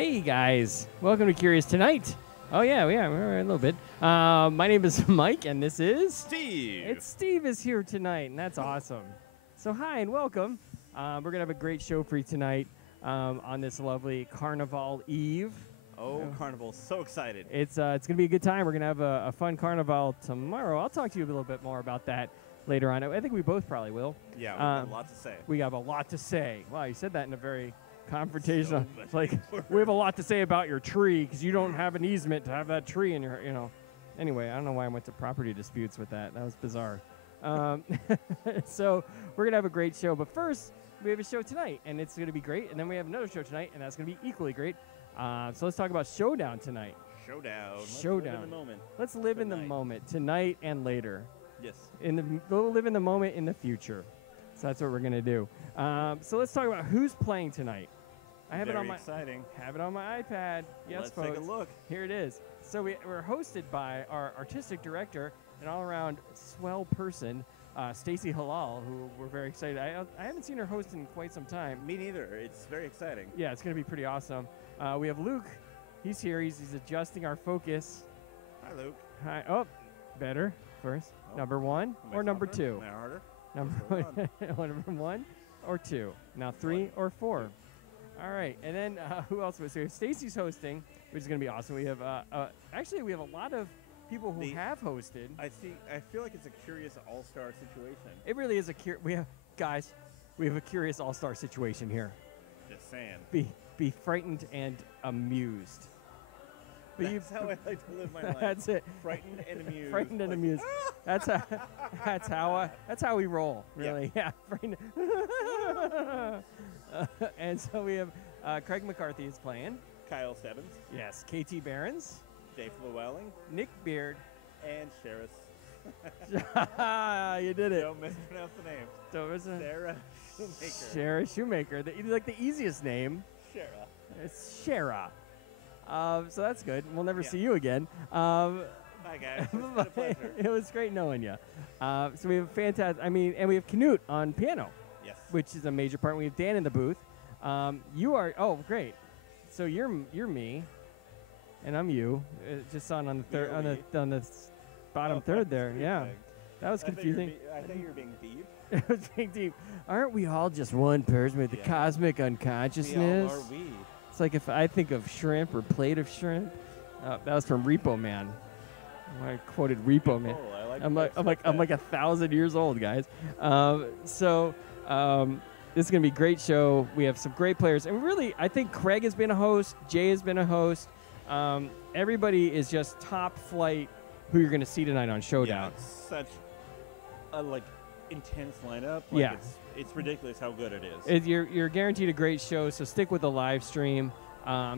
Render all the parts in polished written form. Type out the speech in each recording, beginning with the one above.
Hey guys, welcome to Curious Tonight. Oh yeah, we're a little bit. My name is Mike, and this is Steve. Steve is here tonight, and that's awesome. So hi and welcome. We're gonna have a great show for you tonight on this lovely Carnival Eve. Oh, Carnival! So excited. It's gonna be a good time. We're gonna have a fun Carnival tomorrow. I'll talk to you a little bit more about that later on. I think we both probably will. Yeah, we have a lot to say. We have a lot to say. Wow, you said that in a very confrontational. It's like we have a lot to say about your tree because you don't have an easement to have that tree in your, Anyway, I don't know why I went to property disputes with that. That was bizarre. So we're gonna have a great show, but first we have a show tonight, and it's gonna be great. And then we have another show tonight, and that's gonna be equally great. So let's talk about Showdown tonight. Showdown. Showdown. Let's live in the moment. Let's live in the moment tonight and later. Yes. We'll live in the moment in the future. So that's what we're gonna do. So let's talk about who's playing tonight. I have it on my iPad. Yes, Let's folks. take a look. Here it is. So we're hosted by our artistic director and all-around swell person, Stacey Hallal, who we're very excited. I haven't seen her host in quite some time. Me neither. It's very exciting. Yeah, it's going to be pretty awesome. We have Luke. He's here. He's adjusting our focus. Hi, Luke. Hi. Oh, better. First, number one or number two? Am I harder? Number one or two. Now 3 or 4. All right, and then who else was here? Stacey's hosting, which is going to be awesome. We have actually we have a lot of people who have hosted. I feel like it's a curious all-star situation. It really is we have a curious all-star situation here. Just saying. Be frightened and amused. But that's how I like to live my life. That's it. Frightened and amused. Frightened and amused. That's how we roll. Really. Yeah. Frightened. And so we have Craig McCarthy is playing. Kyle Stebbins. Yes. KT Behrens. Dave Flewelling. Nick Beaird. And Sheriff. You did it. Don't mispronounce the name. Sarah Shoemaker. Sarah Shoemaker. Like the easiest name. Shara. It's Shara. So that's good. We'll never see you again. Bye, guys. It's been a pleasure. It was great knowing you. So we have fantastic. And we have Knut on piano. Yes. Which is a major part. We have Dan in the booth. You are. Oh, great. So you're me, and I'm you. Just on the third on the bottom third there. Yeah. That was confusing. I think you were being deep. It was being deep. Aren't we all just one person with the cosmic unconsciousness? We all are we. It's like if I think of shrimp or plate of shrimp. That was from Repo Man. I quoted Repo Man. I'm like 1,000 years old, guys. This is gonna be a great show. We have some great players, and really, I think Craig has been a host. Jay has been a host. Everybody is just top flight. Who you're gonna see tonight on Showdown? Yeah, it's such a intense lineup. It's ridiculous how good it is. You're guaranteed a great show, so stick with the live stream.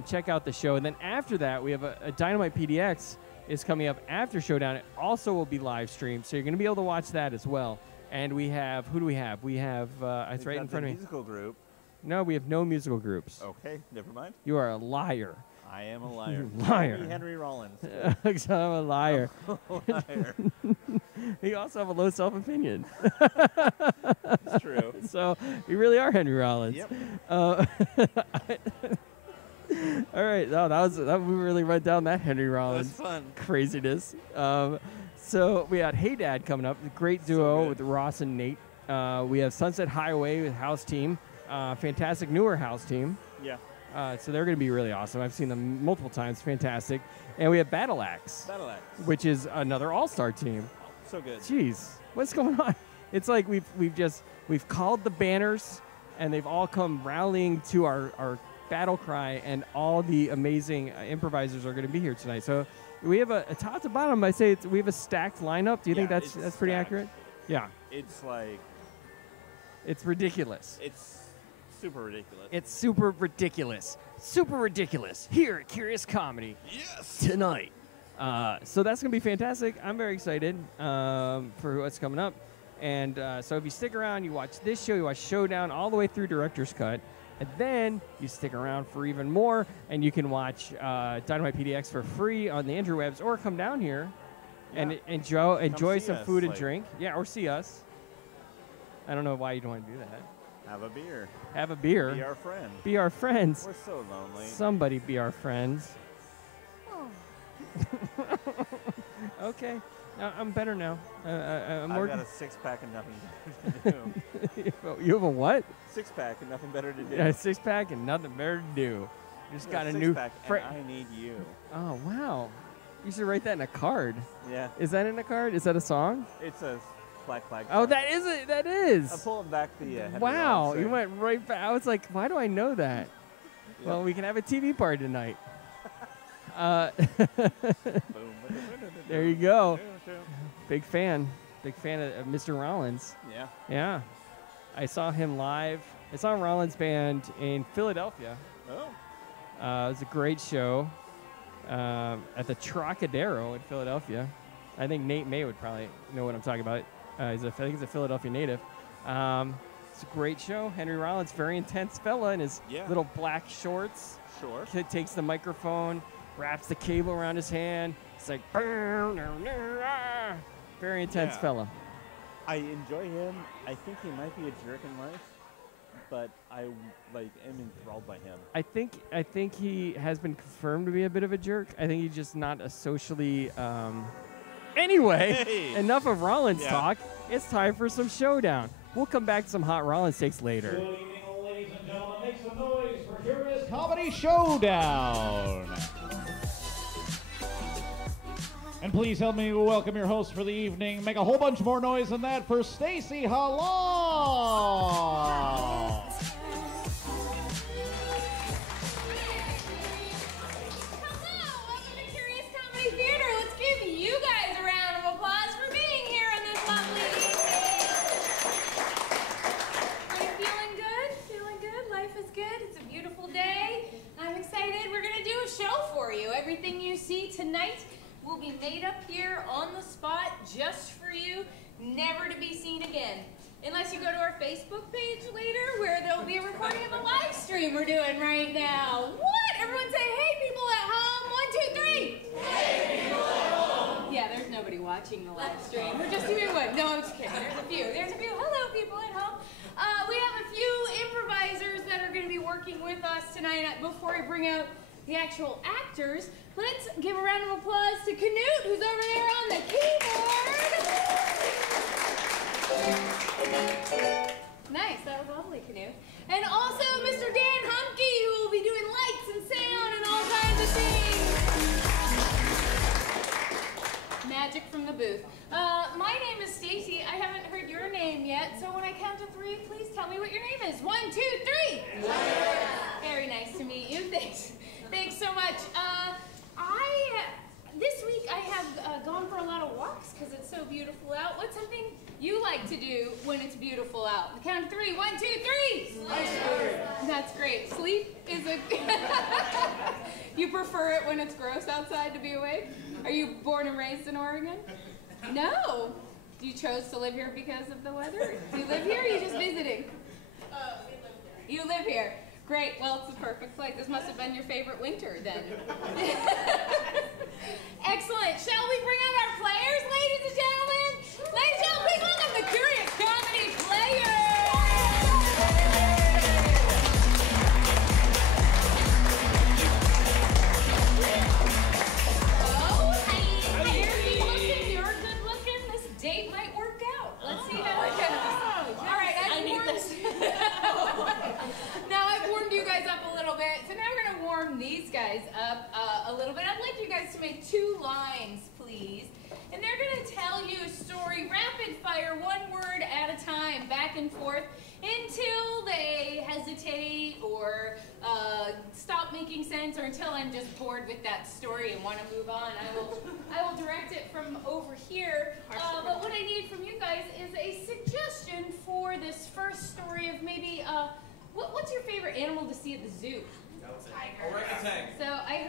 Check out the show. And then after that, we have a Dynamite PDX is coming up after Showdown. It also will be live streamed, so you're going to be able to watch that as well. And we have, who do we have? We have, it's right in front of me. Musical group. No, we have no musical groups. Okay, never mind. You are a liar. I am a liar. Liar. Henry Rollins. I'm a liar. Liar. You also have a low self-opinion. It's true. So you really are Henry Rollins. Yep. All right. No, we really went down that Henry Rollins fun. Craziness. So we had Hey Dad coming up, a great duo with Ross and Nate. We have Sunset Highway with House Team, fantastic newer House Team. Yeah. So they're going to be really awesome. I've seen them multiple times. Fantastic. And we have Battle Axe, which is another all-star team. So good. Jeez, what's going on? It's like we've called the banners, and they've all come rallying to our battle cry, and all the amazing improvisers are going to be here tonight. So we have a top to bottom. I say we have a stacked lineup. Do you think that's pretty accurate? Yeah. It's ridiculous. It's super ridiculous. It's super ridiculous. Super ridiculous. Here at Curious Comedy. Yes. Tonight. So that's going to be fantastic. I'm very excited for what's coming up. And so if you stick around, you watch this show, you watch Showdown all the way through Director's Cut. And then you stick around for even more, and you can watch Dynamite PDX for free on the interwebs, or come down here and enjoy some food and drink. Yeah, or see us. I don't know why you don't want to do that. Have a beer. Have a beer. Be our friend. Be our friends. We're so lonely. Somebody be our friends. Okay. I'm better now. I've got a six-pack and nothing better to do. You have a what? Six-pack and nothing better to do. Yeah, a six-pack and nothing better to do. You just got a new... Six-pack and I need you. Oh, wow. You should write that in a card. Yeah. Is that in a card? Is that a song? It's a Black Flag song. Oh, that is it. That is. I'm pulling back the... Wow. You went right back. I was like, why do I know that? Yep. Well, we can have a TV party tonight. There you go. Big fan of Mr. Rollins. Yeah. Yeah. I saw him live. I saw Rollins band in Philadelphia. Oh. It was a great show at the Trocadero in Philadelphia. I think Nate May would probably know what I'm talking about. I think he's a Philadelphia native. It's a great show. Henry Rollins, very intense fella in his little black shorts. Sure. Kid takes the microphone, wraps the cable around his hand. It's like, very intense fella. I enjoy him. I think he might be a jerk in life, but I am enthralled by him. I think he has been confirmed to be a bit of a jerk. I think he's just not a socially. Anyway, enough of Rollins talk. It's time for some Showdown. We'll come back to some hot Rollins takes later. Good evening, ladies and gentlemen. Make some noise for Curious Comedy Showdown. And please help me welcome your host for the evening. Make a whole bunch more noise than that for Stacey Hallal. Everything you see tonight will be made up here on the spot just for you, never to be seen again. Unless you go to our Facebook page later where there'll be a recording of the live stream we're doing right now. What? Everyone say, hey people at home, 1, 2, 3. Hey people at home. Yeah, there's nobody watching the live stream. We're just doing what? No, I'm just kidding. There's a few. Hello people at home. We have a few improvisers that are going to be working with us tonight before we bring out the actual actors. Let's give a round of applause to Canute, who's over there on the keyboard. Nice, that was lovely, Canute. And also Mr. Dan Humke, who will be doing lights and sound and all kinds of things. Magic from the booth. My name is Stacey. I haven't heard your name yet, so when I count to 3, please tell me what your name is. 1, 2, 3. Very nice to meet you. Thanks so much. This week I have gone for a lot of walks because it's so beautiful out. What's something you like to do when it's beautiful out? The count of 3. 1, 2, 3. Sleep. That's great. Sleep is a... You prefer it when it's gross outside to be awake? Are you born and raised in Oregon? No. You chose to live here because of the weather? Do you live here or are you just visiting? We live here. You live here. Great, well, it's the perfect place. This must have been your favorite winter, then. Excellent. Shall we bring out our players, ladies and gentlemen? Ladies and gentlemen, please welcome the Curious Comedy Players. Oh, hi. You're good looking. This date might work out. Let's see how it goes. All right, I need this. Now I've warmed you guys up a little bit, so now we're going to warm these guys up a little bit. I'd like you guys to make 2 lines, please. And they're going to tell you a story, rapid fire, 1 word at a time, back and forth, until they hesitate or stop making sense, or until I'm just bored with that story and want to move on. I will direct it from over here. But what I need from you guys is a suggestion for this first story of maybe... What's your favorite animal to see at the zoo? Tiger. Orangutan. So I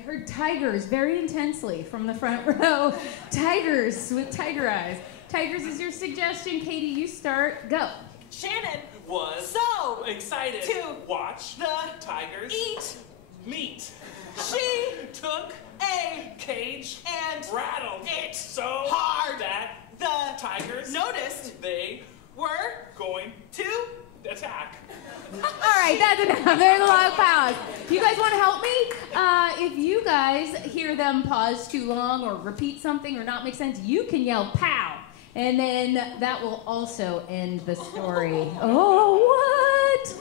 heard tigers very intensely from the front row. Tigers with tiger eyes. Tigers is your suggestion. Katie, you start. Go. Shannon was so excited to watch the tigers eat meat. She took a cage and rattled it so hard that the tigers noticed they were going to attack enough. There's a lot of pause. You guys want to help me? If you guys hear them pause too long or repeat something or not make sense, you can yell pow. And then that will also end the story. Oh, what?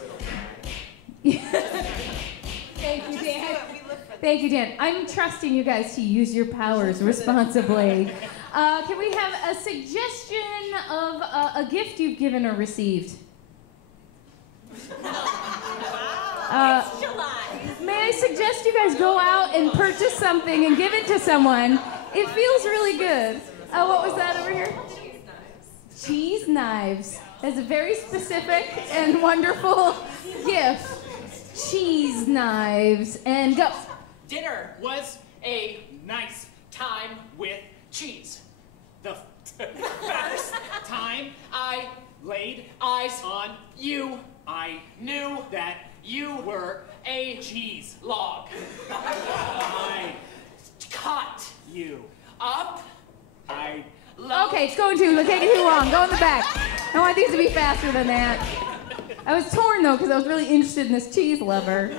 Thank you, Dan. Thank you, Dan. I'm trusting you guys to use your powers responsibly. Can we have a suggestion of a gift you've given or received? May I suggest you guys go out and purchase something and give it to someone? It feels really good. What was that over here? Cheese knives. That's a very specific and wonderful gift. Cheese knives. And go. Dinner was a nice time with cheese. The first time I laid eyes on you, I knew that you were a cheese log. I caught you up. Okay, it's going too. They're taking too long. Go in the back. I want these to be faster than that. I was torn though because I was really interested in this cheese lover.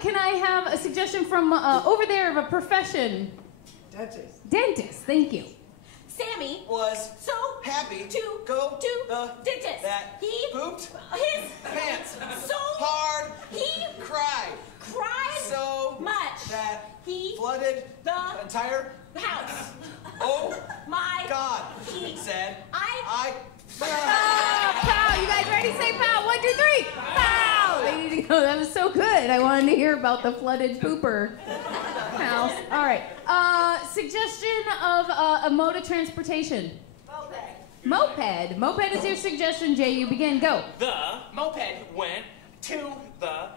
Can I have a suggestion from over there of a profession? Dentist. Dentist. Thank you. Sammy Was so happy to go to the dentist. that He pooped his pants so hard, he cried cried so much that he flooded the entire house. oh My God, he said I Pow! You guys ready? Say pow! 1, 2, 3! Pow! They need to go. That was so good. I wanted to hear about the flooded pooper house. All right. Suggestion of a mode of transportation. Moped. Moped is your suggestion, Jay. You begin. Go. The moped went to the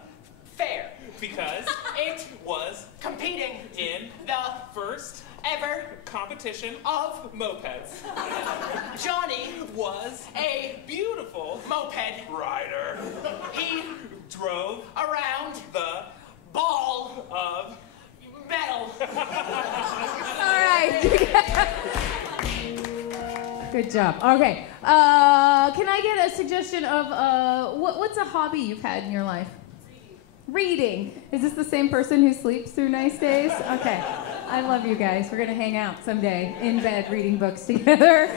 fair because it was competing in the first ever competition of mopeds. Johnny was a beautiful moped rider. He drove around the ball of metal. All right. Good job. Okay. Can I get a suggestion of what's a hobby you've had in your life? Reading. Is this the same person who sleeps through nice days? Okay. I love you guys. We're going to hang out someday in bed reading books together.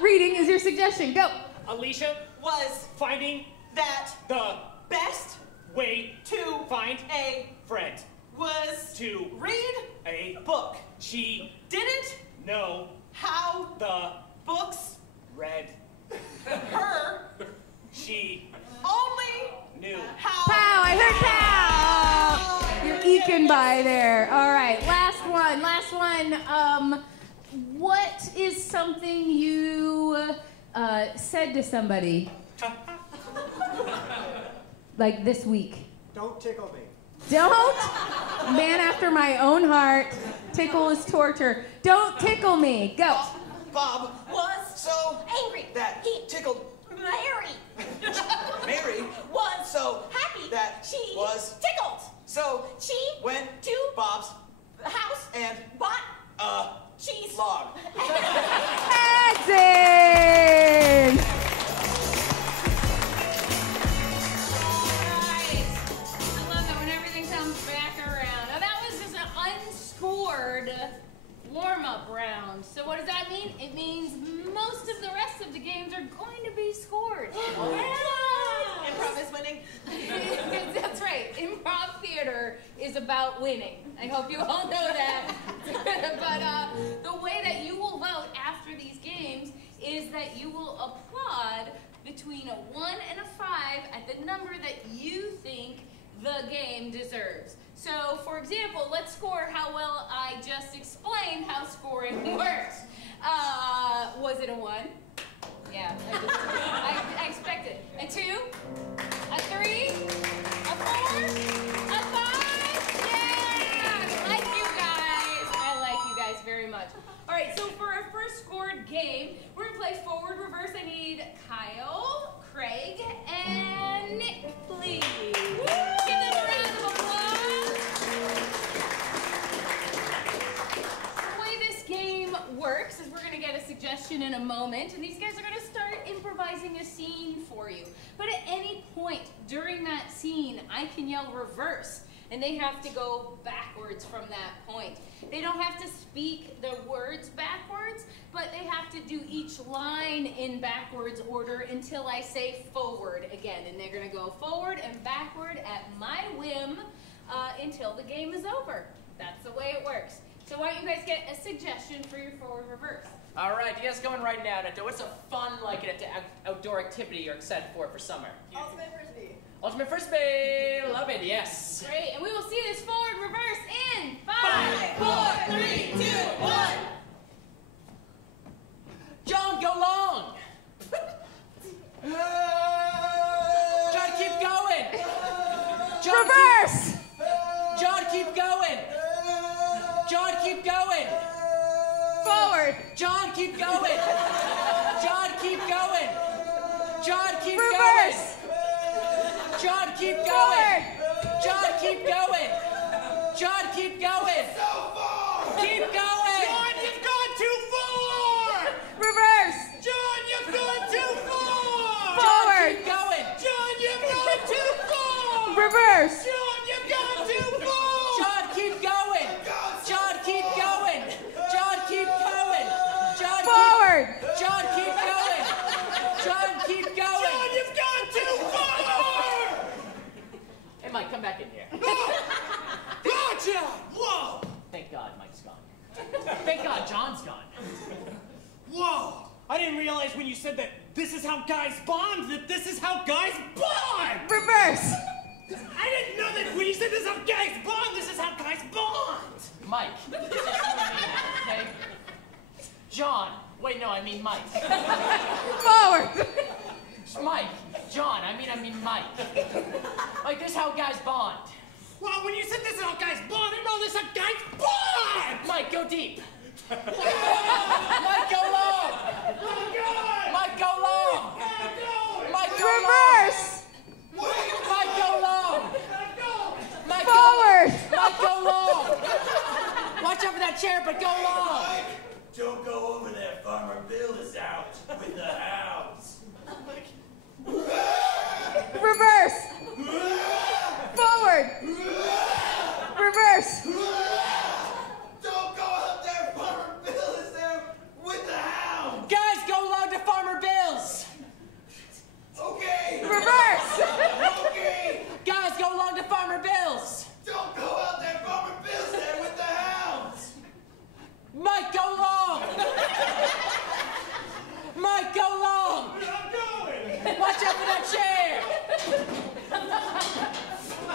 Reading is your suggestion. Go. Alicia was finding that the best way to find a friend was to read a book. She didn't know how the books read. She only knew how. Pow! I heard pow! You're eking by there. All right, last one. What is something you said to somebody like this week? Don't tickle me. Don't? Man after my own heart. Tickle is torture. Don't tickle me. Go. Bob was so angry that he tickled Mary Mary was so happy that she was tickled. so She went to Bob's house and bought a cheese log. That's it. Alright. I love that when everything comes back around. Now that was just an unscored warm-up round. So what does that mean? It means most of the rest of the games are going to be scored. Improv is winning. That's right. Improv theater is about winning. I hope you all know that. But the way that you will vote after these games is that you will applaud between a 1 and a 5 at the number that you think the game deserves. So, for example, let's score how well I just explained how scoring works. Was it a 1? Yeah, I expected. A 2? A 3? A 4? A 5? Yeah! I like you guys very much. All right, so for our first scored game, we're gonna play forward reverse. I need Kyle, Craig, and Nick, please. Give them a round of applause. The way this game works is we're gonna get a suggestion in a moment, and these guys are gonna start improvising improvising a scene for you. But at any point during that scene, I can yell reverse, and they have to go backwards from that point. They don't have to speak the words backwards, but they have to do each line in backwards order until I say forward again. And they're gonna go forward and backward at my whim until the game is over. That's the way it works. So why don't you guys get a suggestion for your forward reverse? All right, you guys going right now. What's a fun, like, outdoor activity you're excited for summer? Ultimate Frisbee. Ultimate Frisbee! Love it, yes. Great, and we will see this forward reverse in 5, 4, 3, 2, 1. John, go long! John, keep going! John, Reverse! John, keep going! John, keep going! Forward! John, keep going! John, keep going! John, keep Reverse! going! John, keep going! Forward! John, keep going! John, keep going! Keep going! John, you've gone too far! Reverse! John, you've gone too far! Forward! Keep going! John, you've gone too far! Reverse! John, you've gone too far! John, keep going! John, keep going! John, keep going! John, Forward! John, keep going! John, keep going! John, you've gone too far! Hey, Mike, come back in here. Oh, John! Whoa! Thank God Mike's gone. Thank God John's gone. Whoa! I didn't realize when you said that this is how guys bond, that this is how guys bond! Reverse! I didn't know that when you said this is how guys bond, this is how guys bond! Mike, this is you and me now, okay? John. Wait, no, I mean Mike. Forward! Mike. John, I mean Mike. Like, this is how guys bond. Well, when you said this is how guys bond, I know this is how guys bond! Mike, go deep. Mike, go long. Mike, go long. Mike, go long. Reverse! Mike, go long. Mike, Forward! Mike, go long. Watch out for that chair, but go long. Don't go over there. Farmer Bill is out with the hounds. Reverse! Forward! Reverse! Don't go out there. Farmer Bill is there with the hounds. Guys, go long to Farmer Bill's. Okay. Reverse! Okay. Guys, go long to Farmer Bill's. Don't go out there. Farmer Bill's there with the hounds. Mike, go long. Mike, go long. I'm going! Watch out for that chair.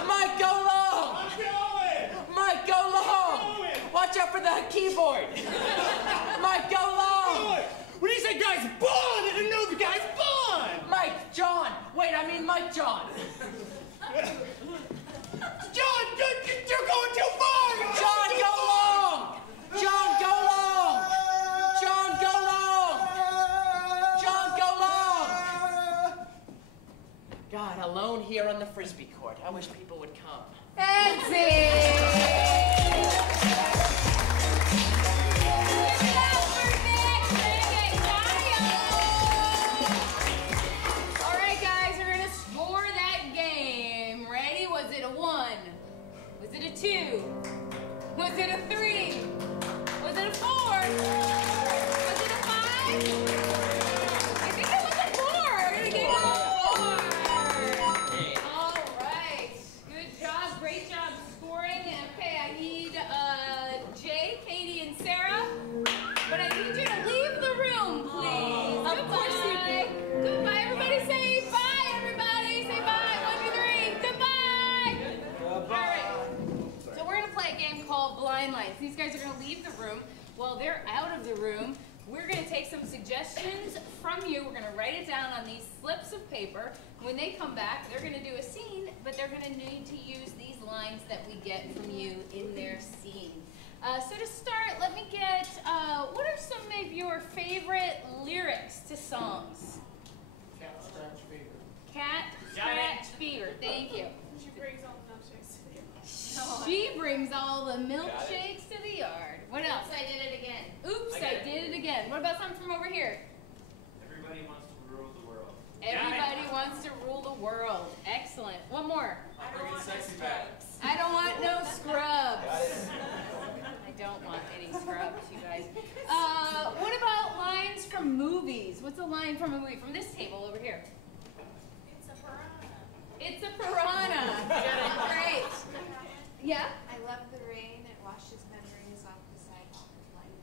Mike, go long. I'm going! Mike, go long. Watch out for the keyboard. Mike, go long. When you say guys bond, I didn't know the guys bond! Mike, John. Wait, I mean Mike, John. John, you're going too far! John, go long. John, go long. John, go long. John, go long. God, alone here on the Frisbee court. I wish people would come. Alright guys, we're gonna score that game. Ready? Was it a 1? Was it a 2? Was it a 3? Was it a 4? Was it a 5? I think it was a 4. We're gonna give it a 4. Alright. Good job. Great job scoring. Okay, I need Jay, Katie, and Sarah. But I need you to leave the room, please. Of course you do. Goodbye, everybody. Say bye, everybody. Say bye. 1, 2, 3. Goodbye. All right. So we're gonna play a game called Blind Lights. These guys are gonna leave the room. While they're out of the room, we're gonna take some suggestions from you. We're gonna write it down on these slips of paper. When they come back, they're gonna do a scene, but they're gonna need to use these lines that we get from you in their scene. So to start, let me get, what are some of your favorite lyrics to songs? Cat scratch fever. Cat scratch fever. Thank you. She brings all the milkshakes to the yard. She brings all the milkshakes to the yard. What else? I did it again. Oops, I did it again. What about something from over here? Everybody wants to rule the world. line from a movie from this table over here? It's a piranha. It's a piranha. Great. Yeah? I love the rain. It washes memories off the sidewalk of life.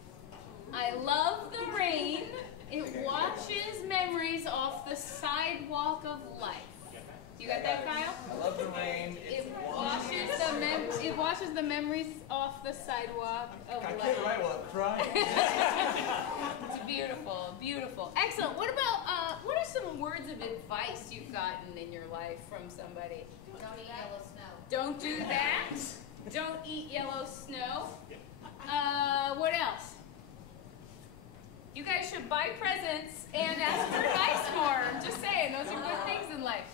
I love the rain. It washes memories off the sidewalk of life. You got that, Kyle? I love the rain. It washes the memories off the sidewalk of I life. can't write while I'm crying. It's beautiful, beautiful. Excellent. What about, what are some words of advice you've gotten in your life from somebody? Don't eat yellow snow. Don't do that. Don't eat yellow snow. What else? You guys should buy presents and ask for advice more. I'm just saying, those are good things in life.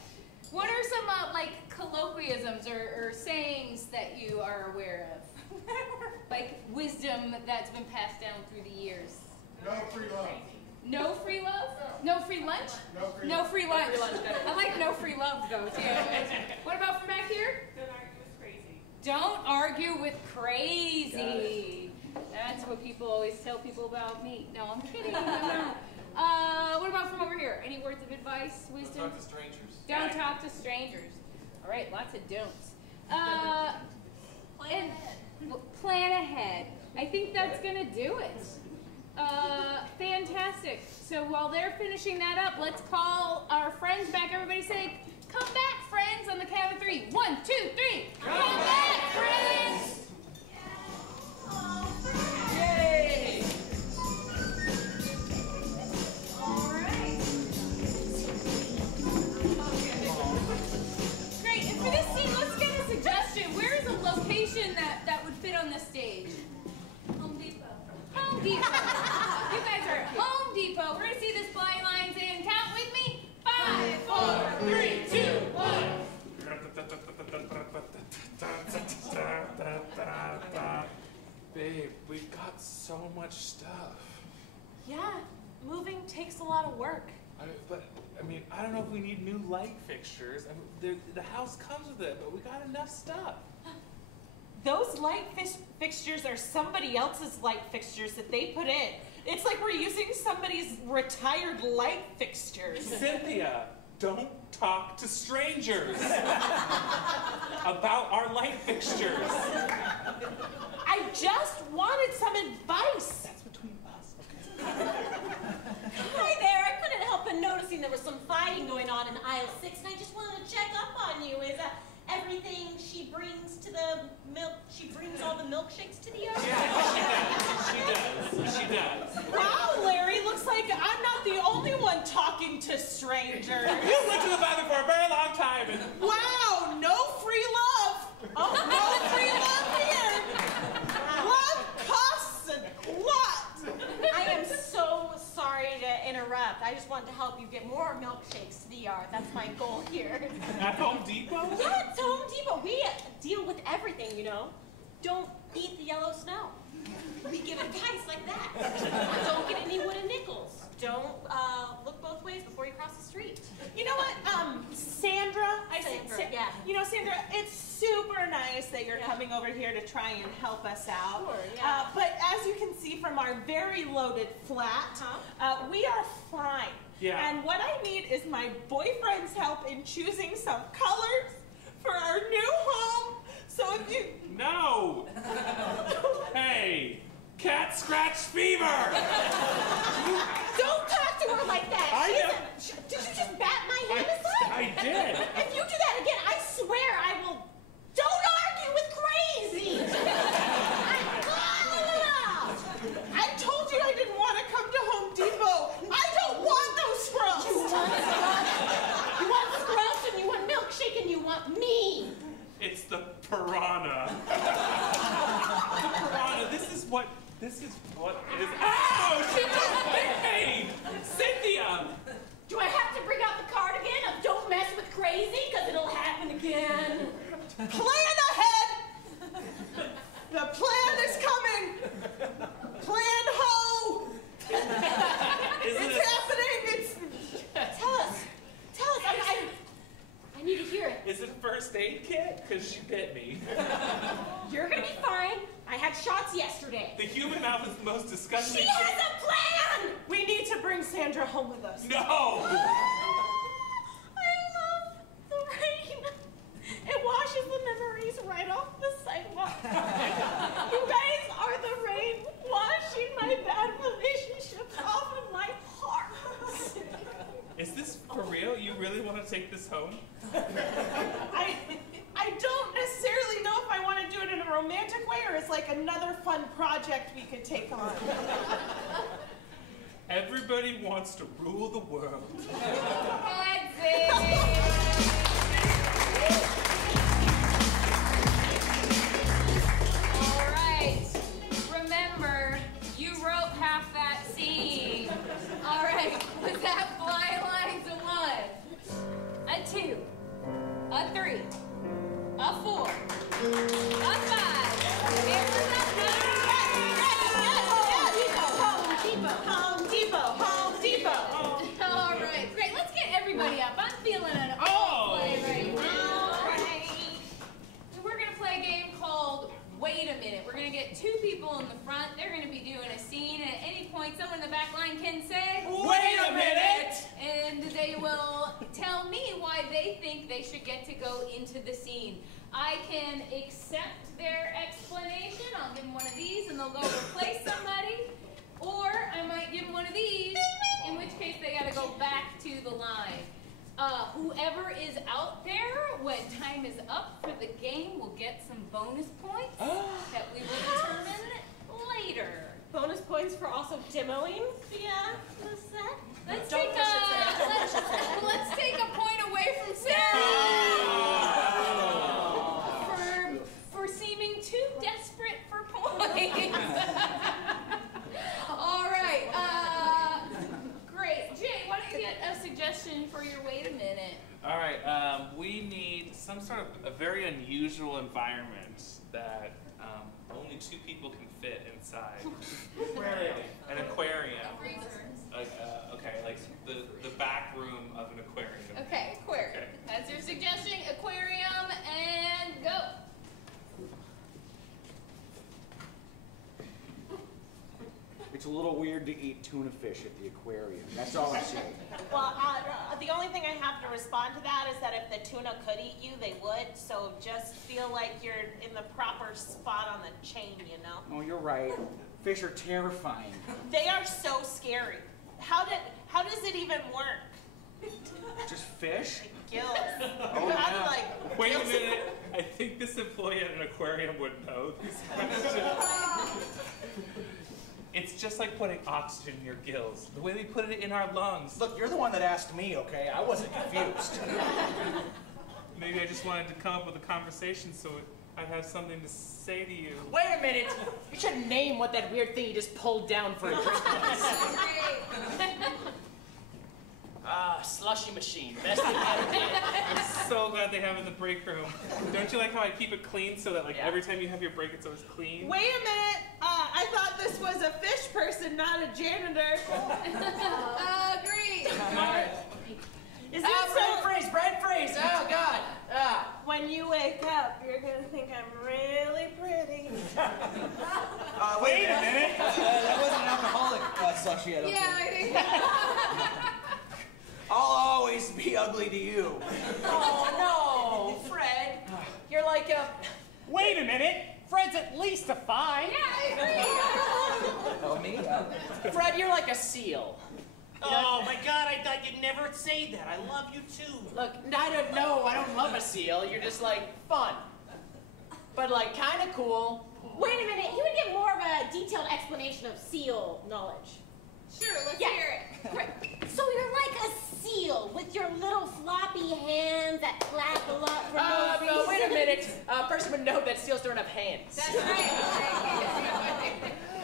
What are some, like, colloquialisms or sayings that you are aware of? Like, wisdom that's been passed down through the years? No free love. No free love? No free lunch? No free lunch. I like no free love, though, too. What about from back here? Don't argue with crazy. That's what people always tell people about me. No, I'm kidding. What about from over here? Any words of advice, wisdom? Don't talk to strangers. Don't talk to strangers. All right, lots of don'ts. Plan ahead. I think that's going to do it. Fantastic. So while they're finishing that up, let's call our friends back. Everybody say, come back, friends, on the count of 3. 1, 2, 3. Come back, friends. Yay. All right. Great. And for this scene, let's get a suggestion. Where is a location that would fit on the stage? Home Depot. Home Depot. You guys are at Home Depot. We're going to see this blind lines in. Count with me. 5, 4, 3, 2, 1. Babe, we've got so much stuff. Yeah, moving takes a lot of work. I don't know if we need new light fixtures. The house comes with it, but we got enough stuff. Those light fixtures are somebody else's light fixtures that they put in. It's like we're using somebody's retired light fixtures. Cynthia, don't talk to strangers about our light fixtures. I just wanted some advice. That's between us, okay? Hi there, I couldn't help but noticing there was some fighting going on in aisle 6, and I just wanted to check up on you. Is everything she brings to the milk, she brings all the milkshakes to the yard? Yeah, she does. Wow, Larry, looks like I'm not the only one talking to strangers. You went to the bathroom for a very long time. Wow, no free love. Oh, no free love here. Love costs a lot. I am so sorry to interrupt. I just wanted to help you get more milkshakes to the yard. That's my goal here. At Home Depot? Yeah, it's Home Depot. We deal with everything, you know. Don't eat the yellow snow. We give advice like that. Don't get any wooden nickels. Don't look both ways before you cross the street. You know what, Sandra? Yeah. You know, Sandra, it's super nice that you're coming over here to try and help us out. Sure, yeah. But as you can see from our very loaded flat, we are fine. Yeah. And what I need is my boyfriend's help in choosing some colors for our new home. So if you... No! Hey! Cat scratch fever! Don't talk to her like that. Did you just bat my hand aside? I did. If you do that again, I swear I will. Don't argue with crazy. I told you I didn't want to come to Home Depot. I don't want those scrubs. You want scrubs and you want milkshake and you want me. It's the piranha. The piranha. This is what it is. Ow! She just hit me! Cynthia! Do I have to bring out the cardigan of don't mess with crazy? Because it'll happen again. Plan ahead! The plan is coming! Plan ho! It's happening! Tell us! I need to hear it. Is it first aid kit? Because she bit me. You're gonna be fine. I had shots yesterday. The human mouth is the most disgusting. She has a plan! We need to bring Sandra home with us. No! I love the rain. It washes the memories right off the sidewalk. You guys are the rain washing my bad relationships off of my heart. Is this for real? You really want to take this home? I don't necessarily know if I want to do it in a romantic way or it's like another fun project we could take on. Everybody wants to rule the world. That's it. All right. Remember, you wrote half that scene. All right. Was that fly lines a 1, a 2, a 3, a 4, a 5? It was a 9. Home Depot. All right, great. Let's get everybody up. I'm feeling it. Play right now. All right. We're gonna play a game called Wait a Minute. We're gonna get 2 people in the front. They're gonna be doing a scene, and at any point, someone in the back line can say, "Wait a minute!" And they will tell me why they think they should get to go into the scene. I can accept their explanation. I'll give them one of these, and they'll go replace somebody. Or I might give them one of these, in which case they gotta go back to the line. Whoever is out there when time is up for the game will get some bonus points that we will determine later. Bonus points for also demoing the set. Let's take a point away from Sarah for seeming too desperate for points. All right. Great. Jay, why don't you get a suggestion for your wait a minute? All right, we need some sort of a very unusual environment that only 2 people can fit inside. An aquarium. Okay, like the back room of an aquarium. Okay, aquarium. Okay. That's your suggestion. Aquarium and go. It's a little weird to eat tuna fish at the aquarium. That's all I'm saying. Well, the only thing I have to respond to that is that if the tuna could eat you, they would. So just feel like you're in the proper spot on the chain, you know? Oh, you're right. Fish are terrifying. They are so scary. How does it even work? Just fish? Gills. Oh, yeah. Wait a minute. I think this employee at an aquarium would know these questions. It's just like putting oxygen in your gills. The way we put it in our lungs. Look, you're the one that asked me, okay? I wasn't confused. Maybe I just wanted to come up with a conversation so I'd have something to say to you. Wait a minute. You should name what that weird thing you just pulled down for a drink was. Slushy machine. Best thing ever did. I'm so glad they have it in the break room. Don't you like how I keep it clean so that every time you have your break, it's always clean? Wait a minute. I thought this was a fish person, not a janitor. Agreed. Is it Brand freeze. Oh, God. When you wake up, you're going to think I'm really pretty. Wait a minute. That wasn't an alcoholic slushy, I don't think. I think. I'll always be ugly to you. Oh, no. Fred, you're like a... Wait a minute. Fred's at least a 5. Yeah, I agree. Oh, me? Fred, you're like a seal. Oh my God, I thought you'd never say that. I love you too. Look, I don't love a seal. You're just like fun. But like kind of cool. Wait a minute. You would get more of a detailed explanation of seal knowledge. Sure, let's hear it. So you're like a seal with your little floppy hands that clap a lot for no reason. No, wait a minute. A person would know that seals don't have hands. That's right.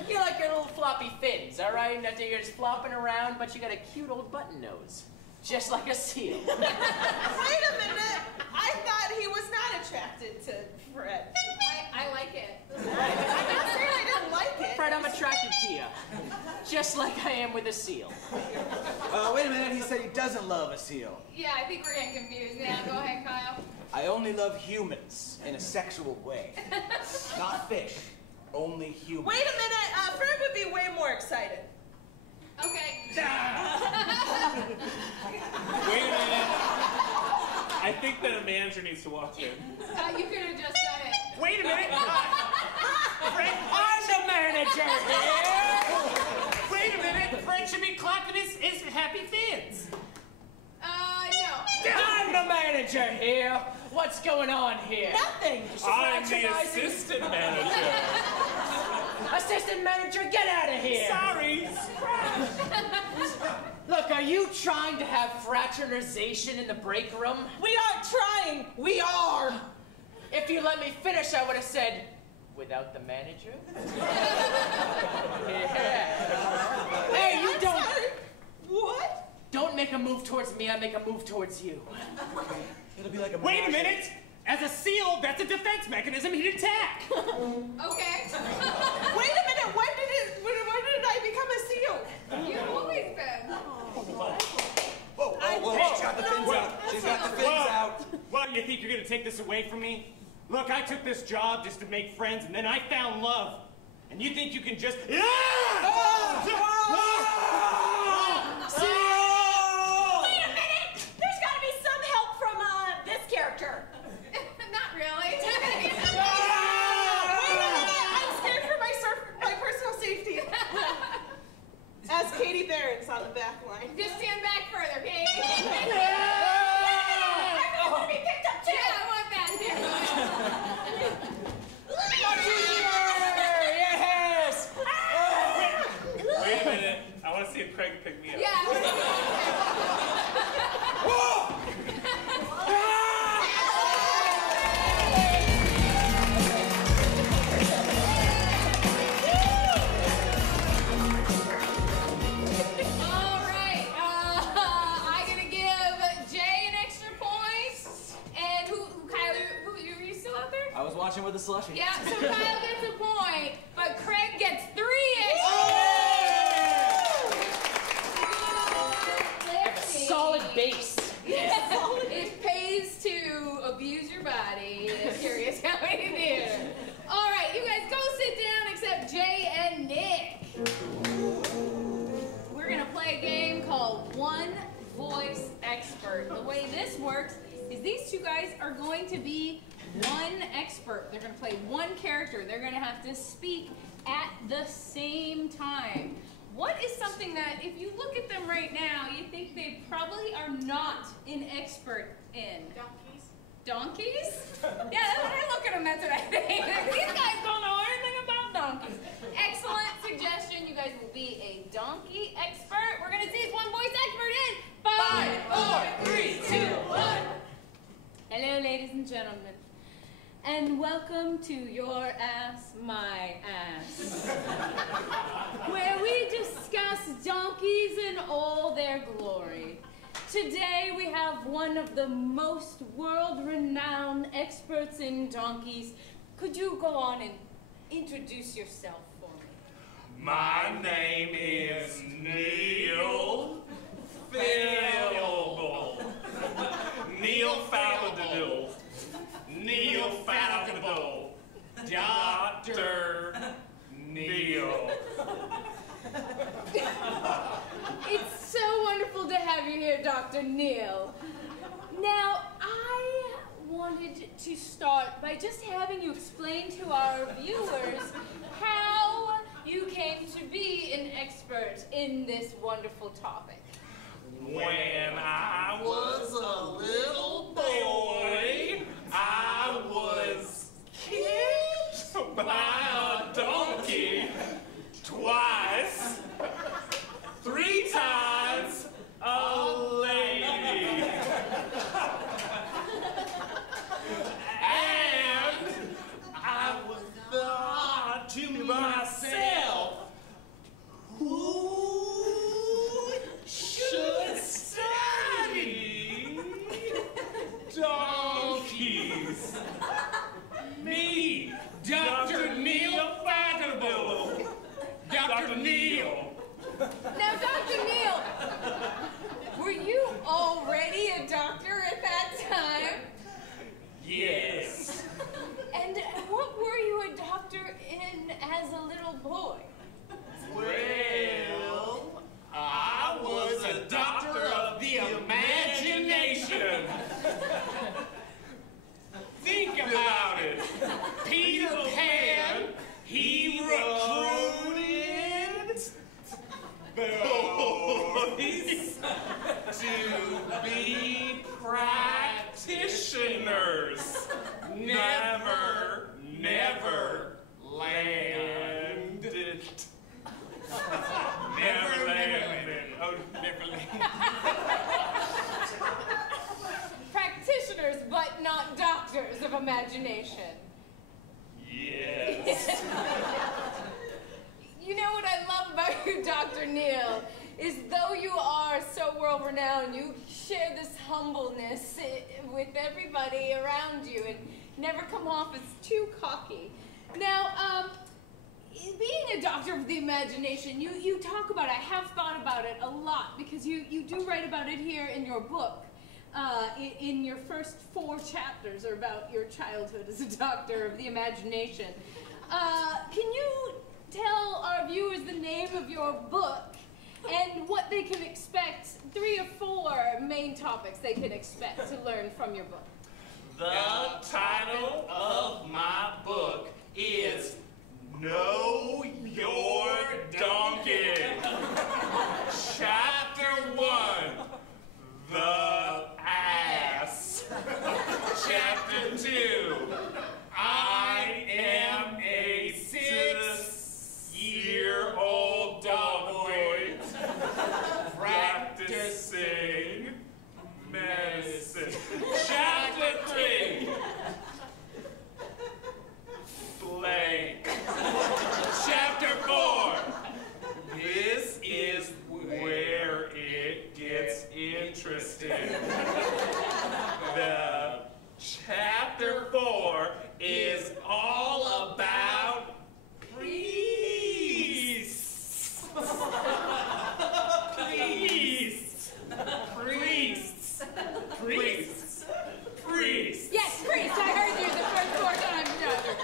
You're like your little floppy fins, all right? You're just flopping around, but you got a cute old button nose. Just like a seal. Wait a minute. I thought he was not attracted to Fred. I like it. I'm not saying I didn't like it. Fred, I'm attracted to you. Just like I am with a seal. Wait a minute, he said he doesn't love a seal. Yeah, I think we're getting confused. Yeah, go ahead, Kyle. I only love humans in a sexual way. Not fish. Only humans. Wait a minute. Fred would be way more excited. Okay. Wait a minute. I think that a manager needs to walk in. You could have just done it. Wait a minute. Fred, I'm the manager here. wait a minute. Fred should be clapping his happy fins. No. I'm the manager here. What's going on here? Nothing. I'm the assistant manager. Assistant manager, get out of here. Sorry. Look, are you trying to have fraternization in the break room? We aren't trying. We are. If you let me finish, I would have said, without the manager? Yeah. Hey, you don't... What? Don't make a move towards me, I make a move towards you. It'll be like a Wait a minute. As a SEAL, that's a defense mechanism. He'd attack. Okay. Wait a minute. When did I become a SEAL? You've always been. Whoa, she's got the fins out. She's got the fins out. Well, you think you're gonna take this away from me? Look, I took this job just to make friends, and then I found love. And you think you can just... Wait a minute. There's got to be some help from this character. Not really. Wait a minute. I'm scared for my personal safety. As Katie Behrens on the back line. Just stand back further, okay? I want to be picked up too. Yeah, I want that too. Yes! Wait a minute. I want to see if Craig picked me up. Yeah. I was watching with the slushy. Yeah, so Kyle gets a point, but Craig gets 3 extra. Let's see. Solid base. It pays to abuse your body. Curious how we do. All right, you guys go sit down except Jay and Nick. We're going to play a game called One Voice Expert. The way this works is these two guys are going to be one expert. They're going to play one character. They're going to have to speak at the same time. What is something that, if you look at them right now, you think they probably are not an expert in? Donkeys. Donkeys? Yeah, when I look at them, that's what I think. These guys don't know anything about donkeys. Excellent suggestion. You guys will be a donkey expert. We're going to see this one voice expert in 5, 4, 3, 2, 1. Hello, ladies and gentlemen. And welcome to Your Ass, My Ass, where we discuss donkeys in all their glory. Today we have one of the most world-renowned experts in donkeys. Could you go on and introduce yourself for me? My name is Neil Fallible. Neil Fallible. Neil Fallible. Dr. Neil. It's so wonderful to have you here, Dr. Neil. Now, I wanted to start by just having you explain to our viewers how you came to be an expert in this wonderful topic. When I was a little boy, I was kicked by a donkey twice, 3 times a lady. And I thought to myself, who should study Practitioners never landed. Never landed. Oh, never landed. Practitioners, but not doctors of imagination. Yes. You know what I love about you, Dr. Neal, is though you are so world-renowned, you share this humbleness with everybody around you and never come off as too cocky. Now, being a doctor of the imagination, you talk about it, I have thought about it a lot, because you do write about it here in your book. In your first 4 chapters are about your childhood as a doctor of the imagination. Can you tell our viewers the name of your book and what they can expect, 3 or 4 main topics they can expect to learn from your book? The title of my book is Know Your Donkey. Chapter 1, The Ass. Chapter 2, I am a 6-year-old dog boy practicing medicine. Chapter 3, blank. Chapter 4, this is where it gets interesting. The chapter 4 is all about priests. Priests. Yes, priests. I heard you the first 4 times, Doctor.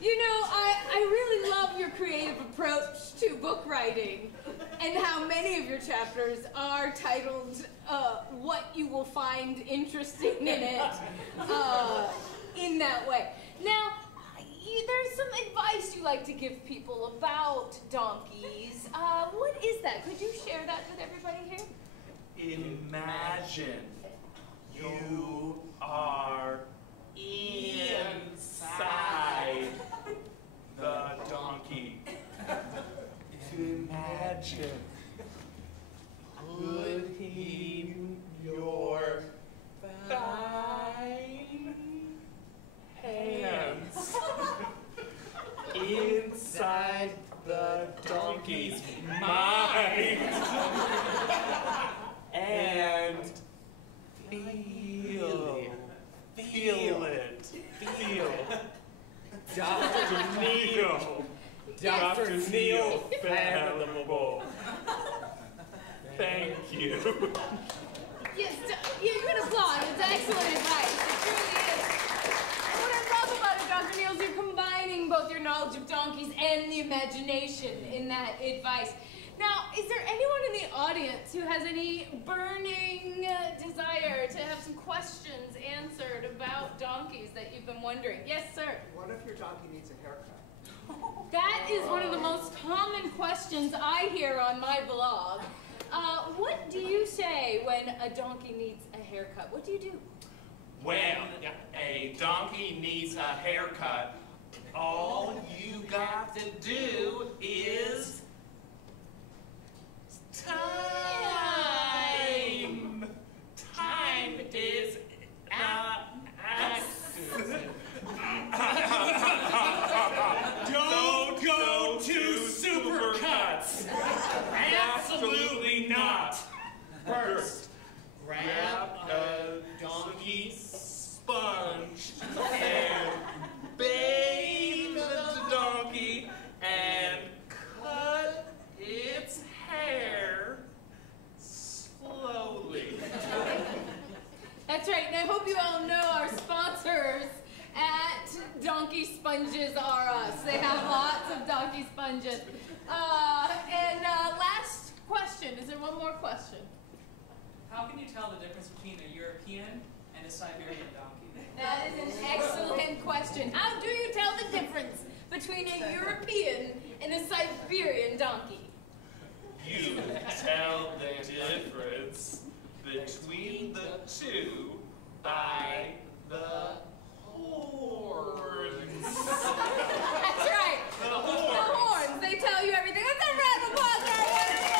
You know, I really love your creative approach to book writing and how many of your chapters are titled What You Will Find Interesting in It in that way. Now, there's some advice you like to give people about donkeys. What is that? Could you share that with everybody here? Imagine you are inside the donkey. Imagine putting your fine hands inside the donkey's mind and feel Dr. Neal, fathomable. Thank you. Yes, you can applaud. It's excellent advice. It truly is. What I love about it, Dr. Neal, is you're combining both your knowledge of donkeys and the imagination in that advice. Now, is there anyone in the audience who has any burning desire to have some questions answered about donkeys that you've been wondering? Yes, sir. What if your donkey needs a haircut? That is one of the most common questions I hear on my blog. What do you say when a donkey needs a haircut? What do you do? When a donkey needs a haircut, all you got to do is time. Time is Don't go to Supercuts. Absolutely not. First, grab a donkey sponge and bathe the donkey and cut its hair slowly. That's right, and I hope you all know our sponsors at Donkey Sponges are us. They have lots of donkey sponges. Last question. Is there one more question? How can you tell the difference between a European and a Siberian donkey? That is an excellent question. How do you tell the difference between a European and a Siberian donkey? You tell the difference between the two by the horns. That's right. The horns. They tell you everything. Let's have a round of applause for our wonderful.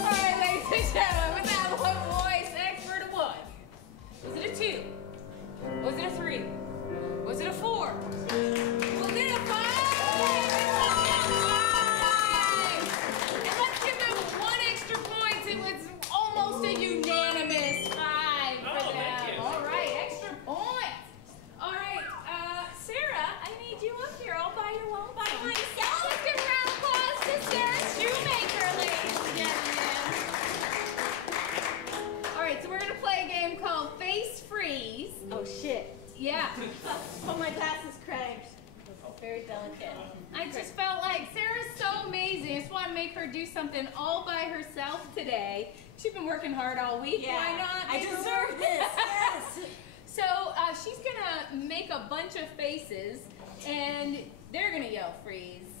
All right, ladies and gentlemen, with that one voice expert of one. Was it a 2? Was it a 3? Was it a 4? Was it a 5? And let's give them 1 extra point. It was almost a unanimous 5 for them. Thank you. All right, extra point. All right, Sarah, I need you up here all by your own. By myself. Let's give a round of applause to Sarah Shoemaker, ladies and gentlemen. All right, so we're gonna play a game called Face Freeze. Oh shit. Yeah. Oh, my glasses cracked. Very delicate. I just felt like Sarah's so amazing. I just want to make her do something all by herself today. She's been working hard all week. Yeah. Why not? I make her deserve work? this. Yes. So she's gonna make a bunch of faces, and they're gonna yell freeze.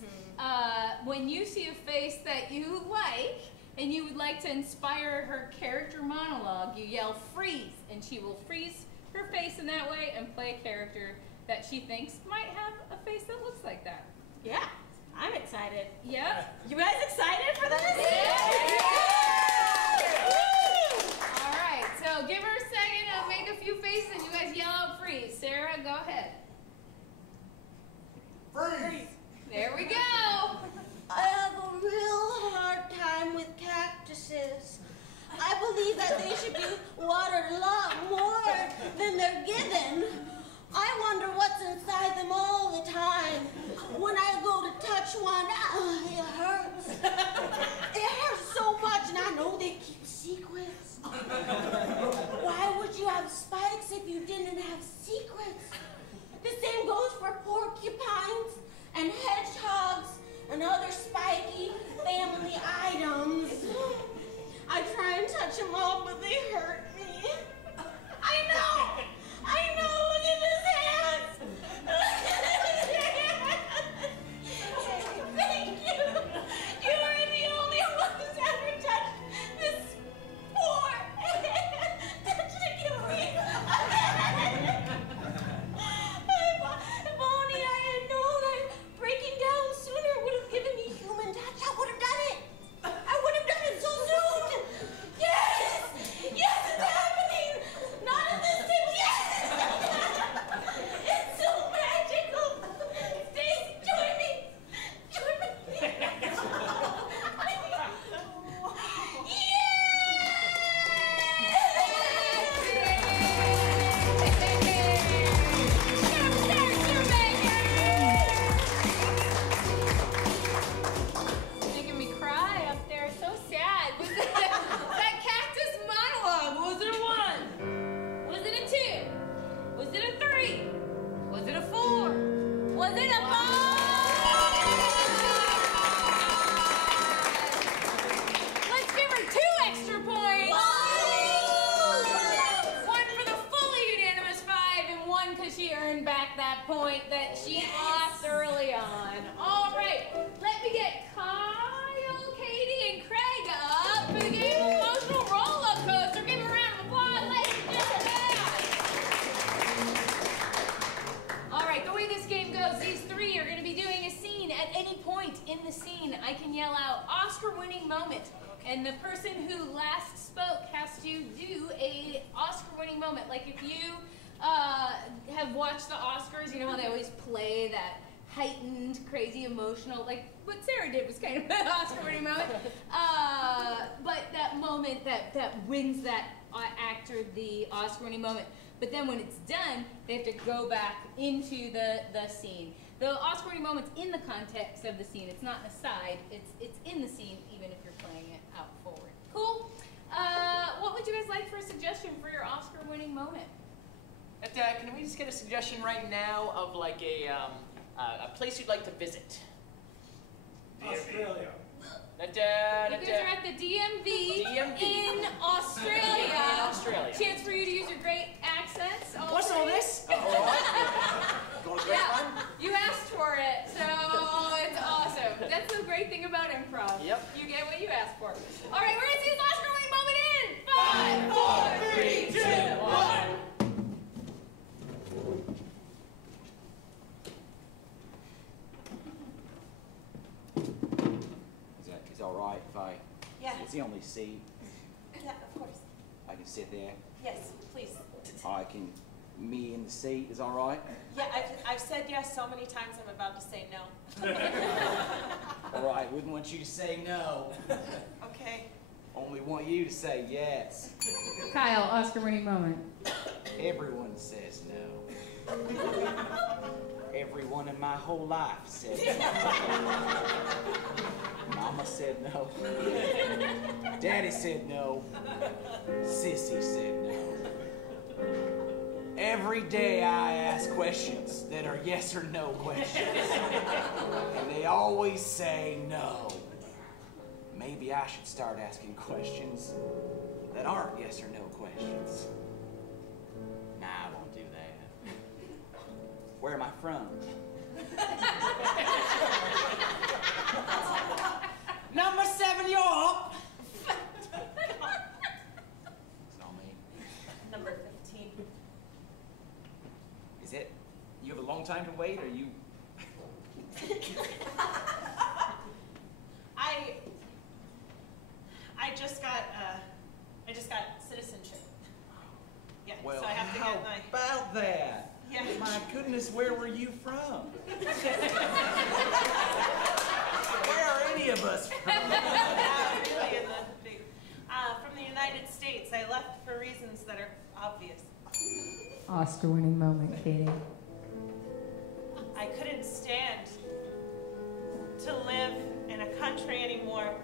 When you see a face that you like, and you would like to inspire her character monologue, you yell freeze, and she will freeze her face in that way and play a character that she thinks might have a face that looks like that. Yeah, I'm excited. Yep. You guys excited for this? Yeah. All right, so give her a second to make a few faces and you guys yell out freeze. Sarah, go ahead. Freeze! There we go. I have a real hard time with cactuses. I believe that they should be watered a lot more than they're given. I wonder what's inside them all the time. When I go to touch one, it hurts. It hurts so much, and I know they keep secrets. Why would you have spikes if you didn't have secrets? The same goes for porcupines and hedgehogs and other spiky family items. I try and touch them all, but they hurt me. I know! Look at his hands! Thank you! You are the only one who's ever touched this poor chicken wing. If only I had known that breaking down sooner would have given me human touch, I would have done it. I would have done it so soon. Yes! Yes, it's happening! Not at this table, yes! It's so magical! Stacey, join me! Join me! Making me cry up there. So sad. Was it that cactus monologue? Was it a 1? Was it a 2? Was it a 3? Was it a 4? Was it a 5? Let's give her 2 extra points. 1 for the fully unanimous 5 and 1 because she earned back that point that she lost early on. All right, let me get Kyle, Katie, and Craig up for the game of Emotional Roller Coaster. Give them a round of applause, ladies and gentlemen. All right, the way this game goes, these 3 are going to be doing a scene. At any point in the scene, I can yell out Oscar-winning moment. And the person who last spoke has to do a Oscar-winning moment. Like if you have watched the Oscars, you know how they always play that heightened, crazy, emotional, like what Sarah did was kind of an Oscar-winning moment. But that moment that wins that actor the Oscar-winning moment. But then when it's done, they have to go back into the scene. The Oscar-winning moment's in the context of the scene. It's not an aside. It's in the scene, even if you're playing it out forward. Cool. What would you guys like for a suggestion for your Oscar-winning moment? Can we just get a suggestion right now of like a place you'd like to visit? Australia. You guys are at the DMV. in Australia. Chance for you to use your great accents. What's all this? Yeah, you asked for it, so it's awesome. That's the great thing about improv. Yep. You get what you asked for. All right, we're gonna see this Oscar winning moment in 5, 4, 3, 2, 1. Is it all right if I? Yeah. It's the only seat. Yeah, of course. I can sit there. Yes, please. I can. Me in the seat is all right. Yeah, I've said yes so many times I'm about to say no. All right. Wouldn't want you to say no. Okay. Only want you to say yes. Kyle, Oscar-winning moment. Everyone says no. Everyone in my whole life said no. Mama said no. Daddy said no. Sissy said no. Every day I ask questions that are yes or no questions. And they always say no. Maybe I should start asking questions that aren't yes or no questions. Nah, I won't do that. Where am I from? Number 7, you're up. It's not me. Number 15. Is it? You have a long time to wait, or you? I just got citizenship. Yeah, Well, so I have to how get my. about that? Yeah. My goodness, where were you from? Where are any of us from? Really in the big. From the United States. I left for reasons that are obvious. Oscar-winning moment, Katie. I couldn't stand to live in a country anymore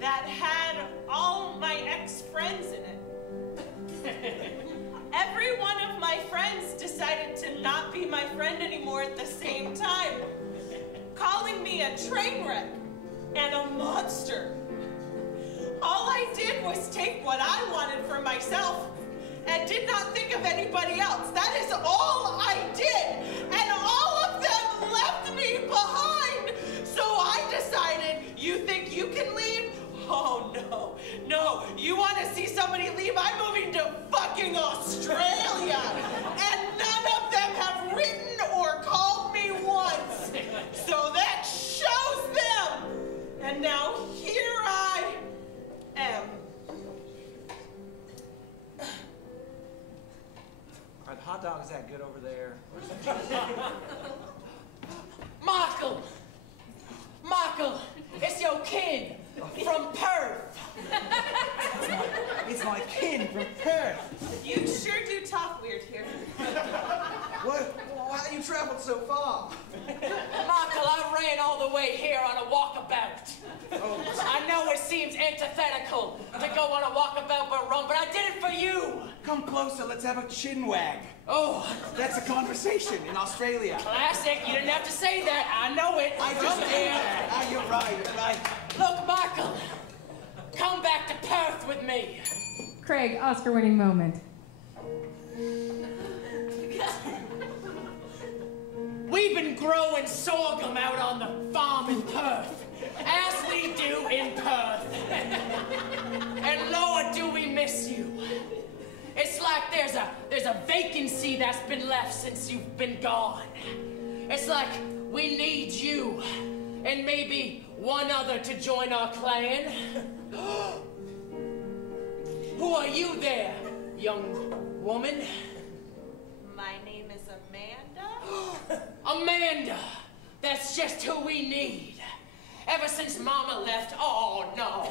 that had all my ex-friends in it. Every one of my friends decided to not be my friend anymore at the same time, calling me a train wreck and a monster. All I did was take what I wanted for myself and did not think of anybody else. That is all I did. And all of them left me behind. So I decided, you think you can leave? Oh, no. No, you want to see somebody leave? I'm moving to fucking Australia. And none of them have written or called me once. So that shows them. And now here I am. Are the hot dogs that good over there? Michael, it's your kin from Perth. It's my kin from Perth. You sure do talk weird here. What? Why you traveled so far? Michael, I ran all the way here on a walkabout. I know it seems antithetical to go on a walkabout but run, but I did it for you. Come closer, let's have a chin wag. Oh. That's a conversation in Australia. Classic, you didn't have to say that. I know it. I just did that. Ah, you're right. Look, Michael, come back to Perth with me. Craig, Oscar-winning moment. We've been growing sorghum out on the farm in Perth, as we do in Perth. And Lord, do we miss you. It's like there's a vacancy that's been left since you've been gone. It's like we need you and maybe one other to join our clan. Who are you there, young woman? My name is Amanda. Amanda! That's just who we need. Ever since Mama left, oh no.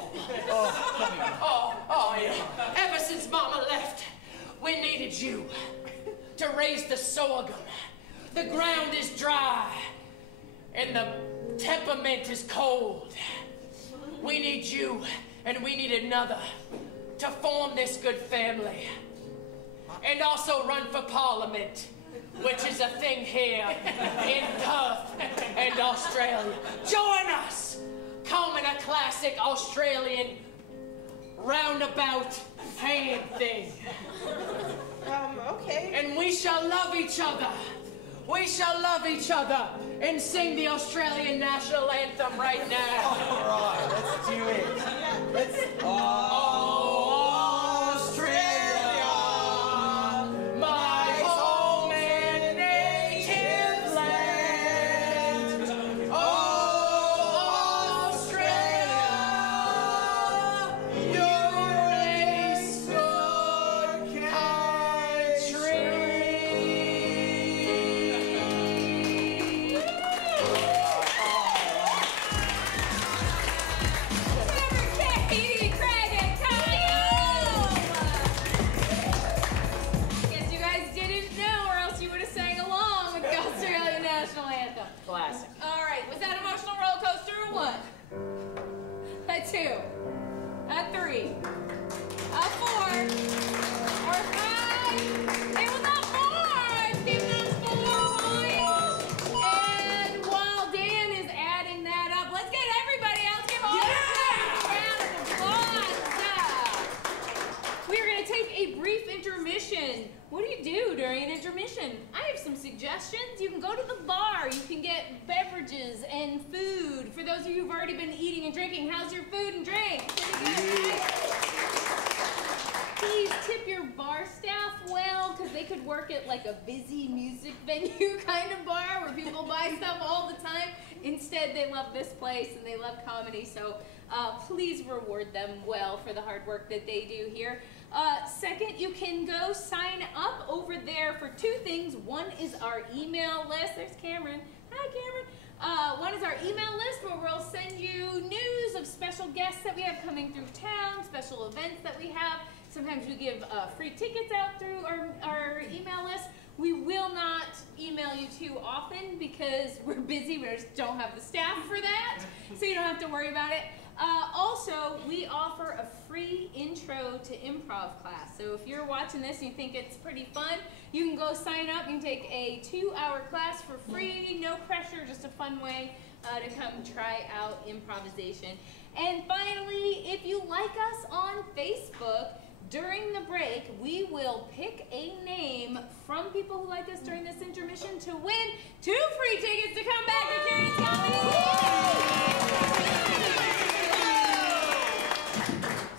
Oh yeah. Ever since Mama left, we needed you to raise the sorghum. The ground is dry and the temperament is cold. We need you and we need another to form this good family. And also run for Parliament, which is a thing here in Perth and Australia. Join us! Come in a classic Australian roundabout hand thing. Okay. And we shall love each other. We shall love each other and sing the Australian national anthem right now. All right, a 2, a 3, a 4, or 5. It was a 4. Give them 4 points. And while Dan is adding that up, let's get everybody else. Give all a round of applause. We are going to take a brief intermission. What do you do during an intermission? I have some suggestions. You can go to the bar. You can get beverages and food. For those of you who've already been eating and drinking, how's your food and drink? Pretty good, right? Please tip your bar staff well, because they could work at like a busy music venue kind of bar where people buy stuff all the time. Instead, they love this place and they love comedy, so please reward them well for the hard work that they do here. Second, you can go sign up over there for 2 things. One is our email list. There's Cameron. Hi, Cameron. One is our email list where we'll send you news of special guests that we have coming through town, special events that we have. Sometimes we give free tickets out through our email list. We will not email you too often because we're busy. We just don't have the staff for that, so you don't have to worry about it. Also, we offer a free intro to improv class. So if you're watching this and you think it's pretty fun, you can go sign up. You can take a 2-hour class for free, no pressure, just a fun way to come try out improvisation. And finally, if you like us on Facebook, during the break, we will pick a name from people who like us during this intermission to win 2 free tickets to come back to Karen's Comedy.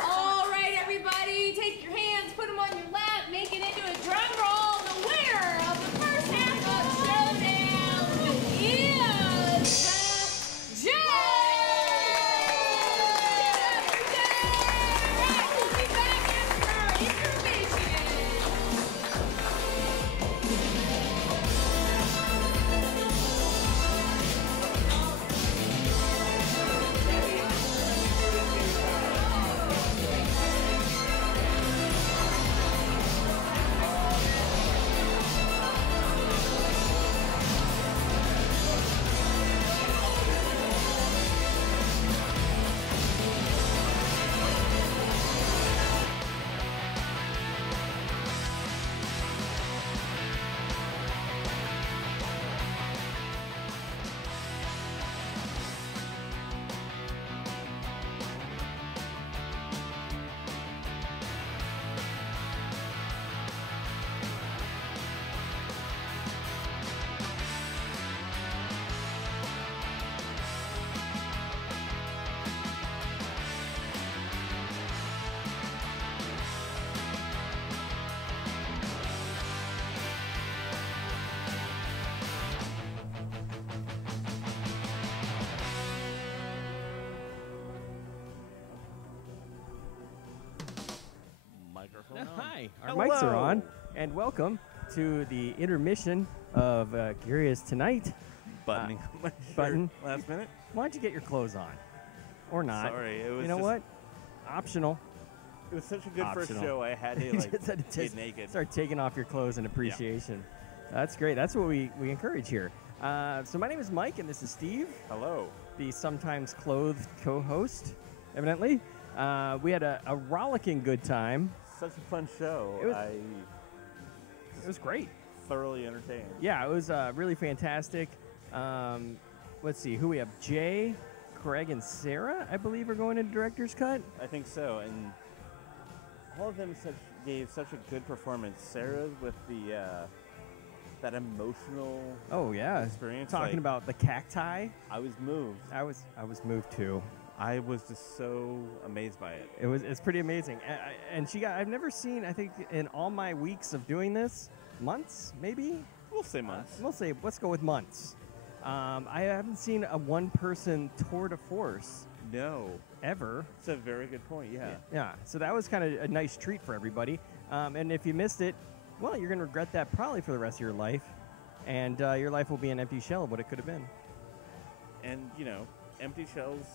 All right, everybody, take your hands, put them on your lap, make it into a drum roll. The winner of the first half of Showdown is Jay! Hi, our mics are on, and welcome to the intermission of Curious Tonight. Buttoning my button. shirt last minute. Why don't you get your clothes on? Or not. Sorry, it was You know just- what? Optional. It was such a good first Optional. show, I had to like Just had to get naked. Start taking off your clothes in appreciation. That's great. That's what we encourage here. So my name is Mike, and this is Steve. Hello. The sometimes clothed co-host, evidently. We had a rollicking good time. Such a fun show. It was great. Thoroughly entertained. Yeah, it was really fantastic. Let's see, who we have? Jay, Craig, and Sarah, I believe, are going into Director's Cut. I think so, and all of them gave such a good performance. Sarah with the that emotional experience. Talking about the cacti. I was moved. I was moved too. I was just so amazed by it. It's pretty amazing. And I've never seen, I think in all my weeks of doing this, months maybe? We'll say months. Let's go with months. I haven't seen a one-person tour de force. No. Ever. It's a very good point, yeah. Yeah, so that was kind of a nice treat for everybody. And if you missed it, well, you're going to regret that probably for the rest of your life. And your life will be an empty shell of what it could have been. And, empty shells,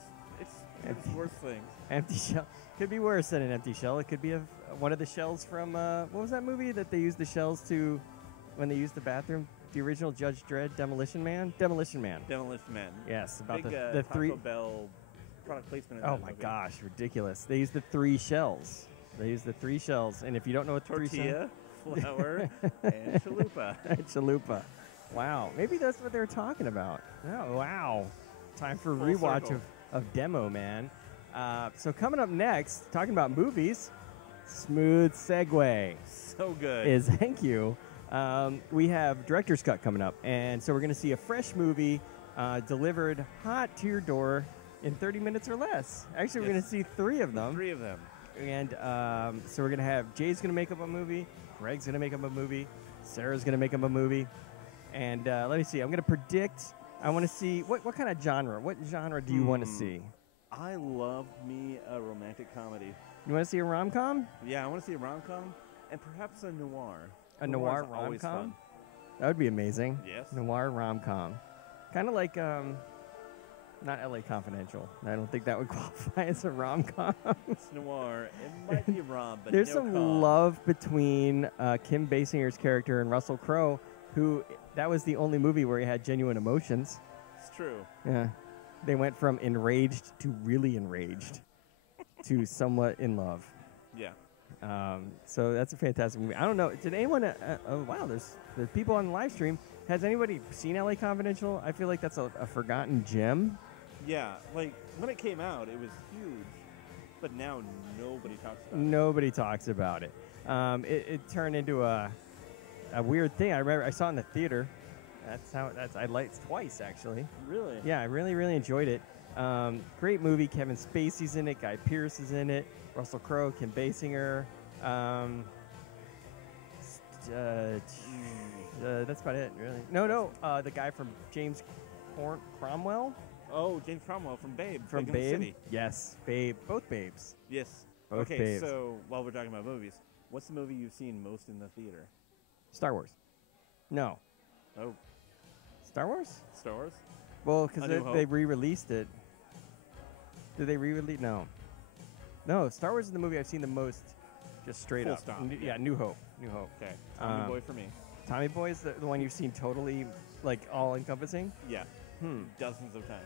it's worse things. Empty shell. Could be worse than an empty shell. It could be one of the shells from, what was that movie that they used the shells to when they used the bathroom? The original Judge Dredd, Demolition Man? Demolition Man. Demolition Man. Yes, about Big, the Taco three. Bell product placement. In Oh that my movie. gosh, ridiculous! They used the 3 shells. And if you don't know what tortilla, flour, and chalupa. And chalupa. Wow, maybe that's what they're talking about. Oh wow, time for Full rewatch circle. of Demo Man. So coming up next, talking about movies, smooth segue. So good. Thank you. We have director's cut coming up, and so we're going to see a fresh movie delivered hot to your door in 30 minutes or less. Actually, we're going to see 3 of them. 3 of them. And so we're going to have Jay's going to make up a movie, Greg's going to make up a movie, Sarah's going to make up a movie. And let me see. I'm going to predict. I want to see what kind of genre. What genre do you want to see? I love me a romantic comedy. You want to see a rom-com? Yeah, I want to see a rom-com and perhaps a noir. A noir always rom-com? fun. That would be amazing. Yes. Noir rom-com. Kind of like, not LA Confidential. I don't think that would qualify as a rom-com. It's noir. It might be a rom, but There's no some com. love between Kim Basinger's character and Russell Crowe, who, that was the only movie where he had genuine emotions. It's true. Yeah. They went from enraged to really enraged to somewhat in love. Yeah. So that's a fantastic movie. I don't know. Did anyone? Oh wow, there's people on the live stream. Has anybody seen LA Confidential? I feel like that's a forgotten gem. Yeah, like when it came out, it was huge, but now nobody talks about it. Nobody talks about it. It turned into a weird thing. I remember I saw it in the theater. I liked it twice actually. Really? Yeah, I really enjoyed it. Great movie. Kevin Spacey's in it. Guy Pearce is in it. Russell Crowe, Kim Basinger. That's about it, really. No. The guy from James Cromwell. Oh, James Cromwell from Babe. From Big in the Babe. City. Yes, Babe. Both Babes. Yes. Both okay, Babes. so while we're talking about movies, what's the movie you've seen most in the theater? Star Wars. No. Oh. Star Wars? Star Wars? Well, because A New they Hope? re-released it. Did they re-release? No. No, Star Wars is the movie I've seen the most, just straight Full up. stop, Yeah, New Hope. New Hope. Okay. Tommy Boy for me. Tommy Boy is the one you've seen totally, like, all-encompassing? Yeah. Dozens of times.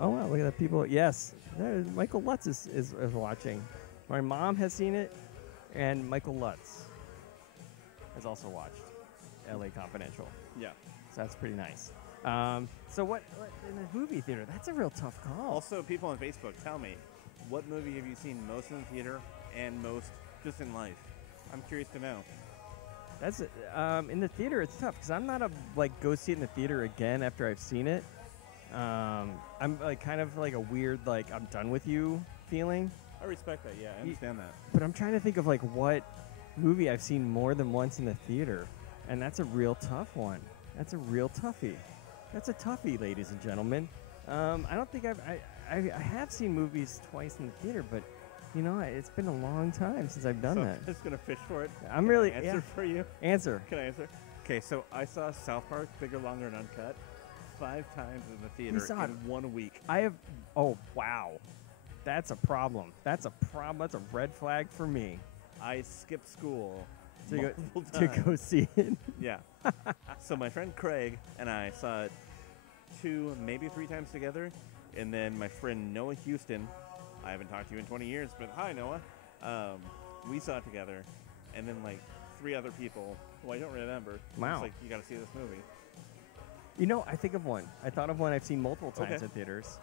Oh, wow, look at that people. Yes, Michael Lutz is watching. My mom has seen it, and Michael Lutz has also watched LA Confidential. Yeah. So that's pretty nice. So what in the movie theater? That's a real tough call. Also, people on Facebook, tell me, what movie have you seen most in the theater and most just in life? I'm curious to know. That's in the theater. It's tough because I'm not a go see it in the theater again after I've seen it. I'm kind of like a weird I'm done with you feeling. I respect that. Yeah, I understand that. But I'm trying to think of what movie I've seen more than once in the theater, and that's a real tough one. That's a real toughie. That's a toughie, ladies and gentlemen. I don't think I have seen movies twice in the theater, but it's been a long time since I've done So that. I'm just gonna fish for it. I'm Can really I answer for you. Answer. Can I answer? Okay, so I saw South Park, Bigger, Longer, and Uncut 5 times in the theater saw it. in 1 week. I have. Oh wow, that's a problem. That's a problem. That's a red flag for me. I skipped school To multiple go times. see it. Yeah. So my friend Craig and I saw it 2, maybe 3 times together, and then my friend Noah Houston. I haven't talked to you in 20 years, but hi Noah. We saw it together, and then 3 other people who I don't remember. Wow. It's you got to see this movie. I think of one. I thought of one I've seen multiple times Okay. in theaters.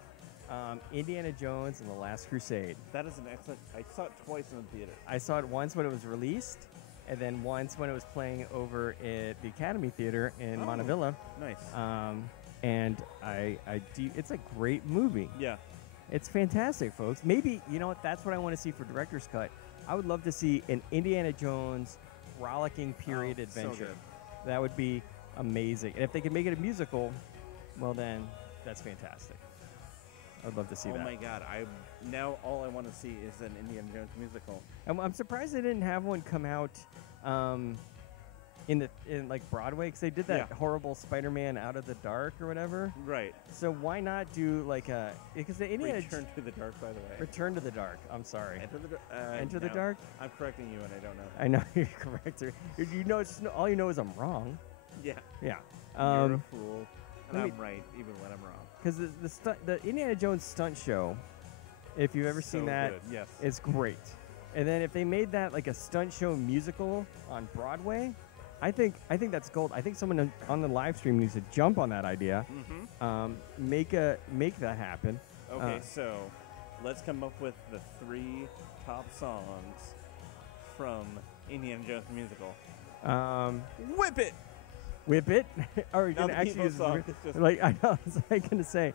Indiana Jones and the Last Crusade. That is an excellent. I saw it twice in the theater. I saw it once when it was released, and then once when it was playing over at the Academy Theater in Oh, Montevilla. Nice. And it's a great movie. Yeah. It's fantastic, folks. Maybe, that's what I want to see for Director's Cut. I would love to see an Indiana Jones rollicking period so adventure. good. That would be amazing. And if they could make it a musical, well then, that's fantastic. I'd love to see that. Oh my God! Now all I want to see is an Indiana Jones musical. I'm surprised they didn't have one come out in Broadway, because they did that horrible Spider-Man Out of the Dark or whatever. Right. So why not do because the Indiana Return to the Dark, by the way. Return to the Dark. I'm sorry. Enter the no. Dark. I'm correcting you, and I don't know. I know you're correct. All you know is I'm wrong. Yeah. Yeah. You're a fool, and let I'm me- right, even when I'm wrong. because the Indiana Jones stunt show, if you've ever seen So that, good, yes. it's great. And then if they made that like a stunt show musical on Broadway, I think that's gold. I think someone on the live stream needs to jump on that idea, make that happen. Okay, so let's come up with the 3 top songs from Indiana Jones the musical. Whip it! Whip it? Or you're Not gonna the actually Evo use song, it's just- like I know. I was like gonna say,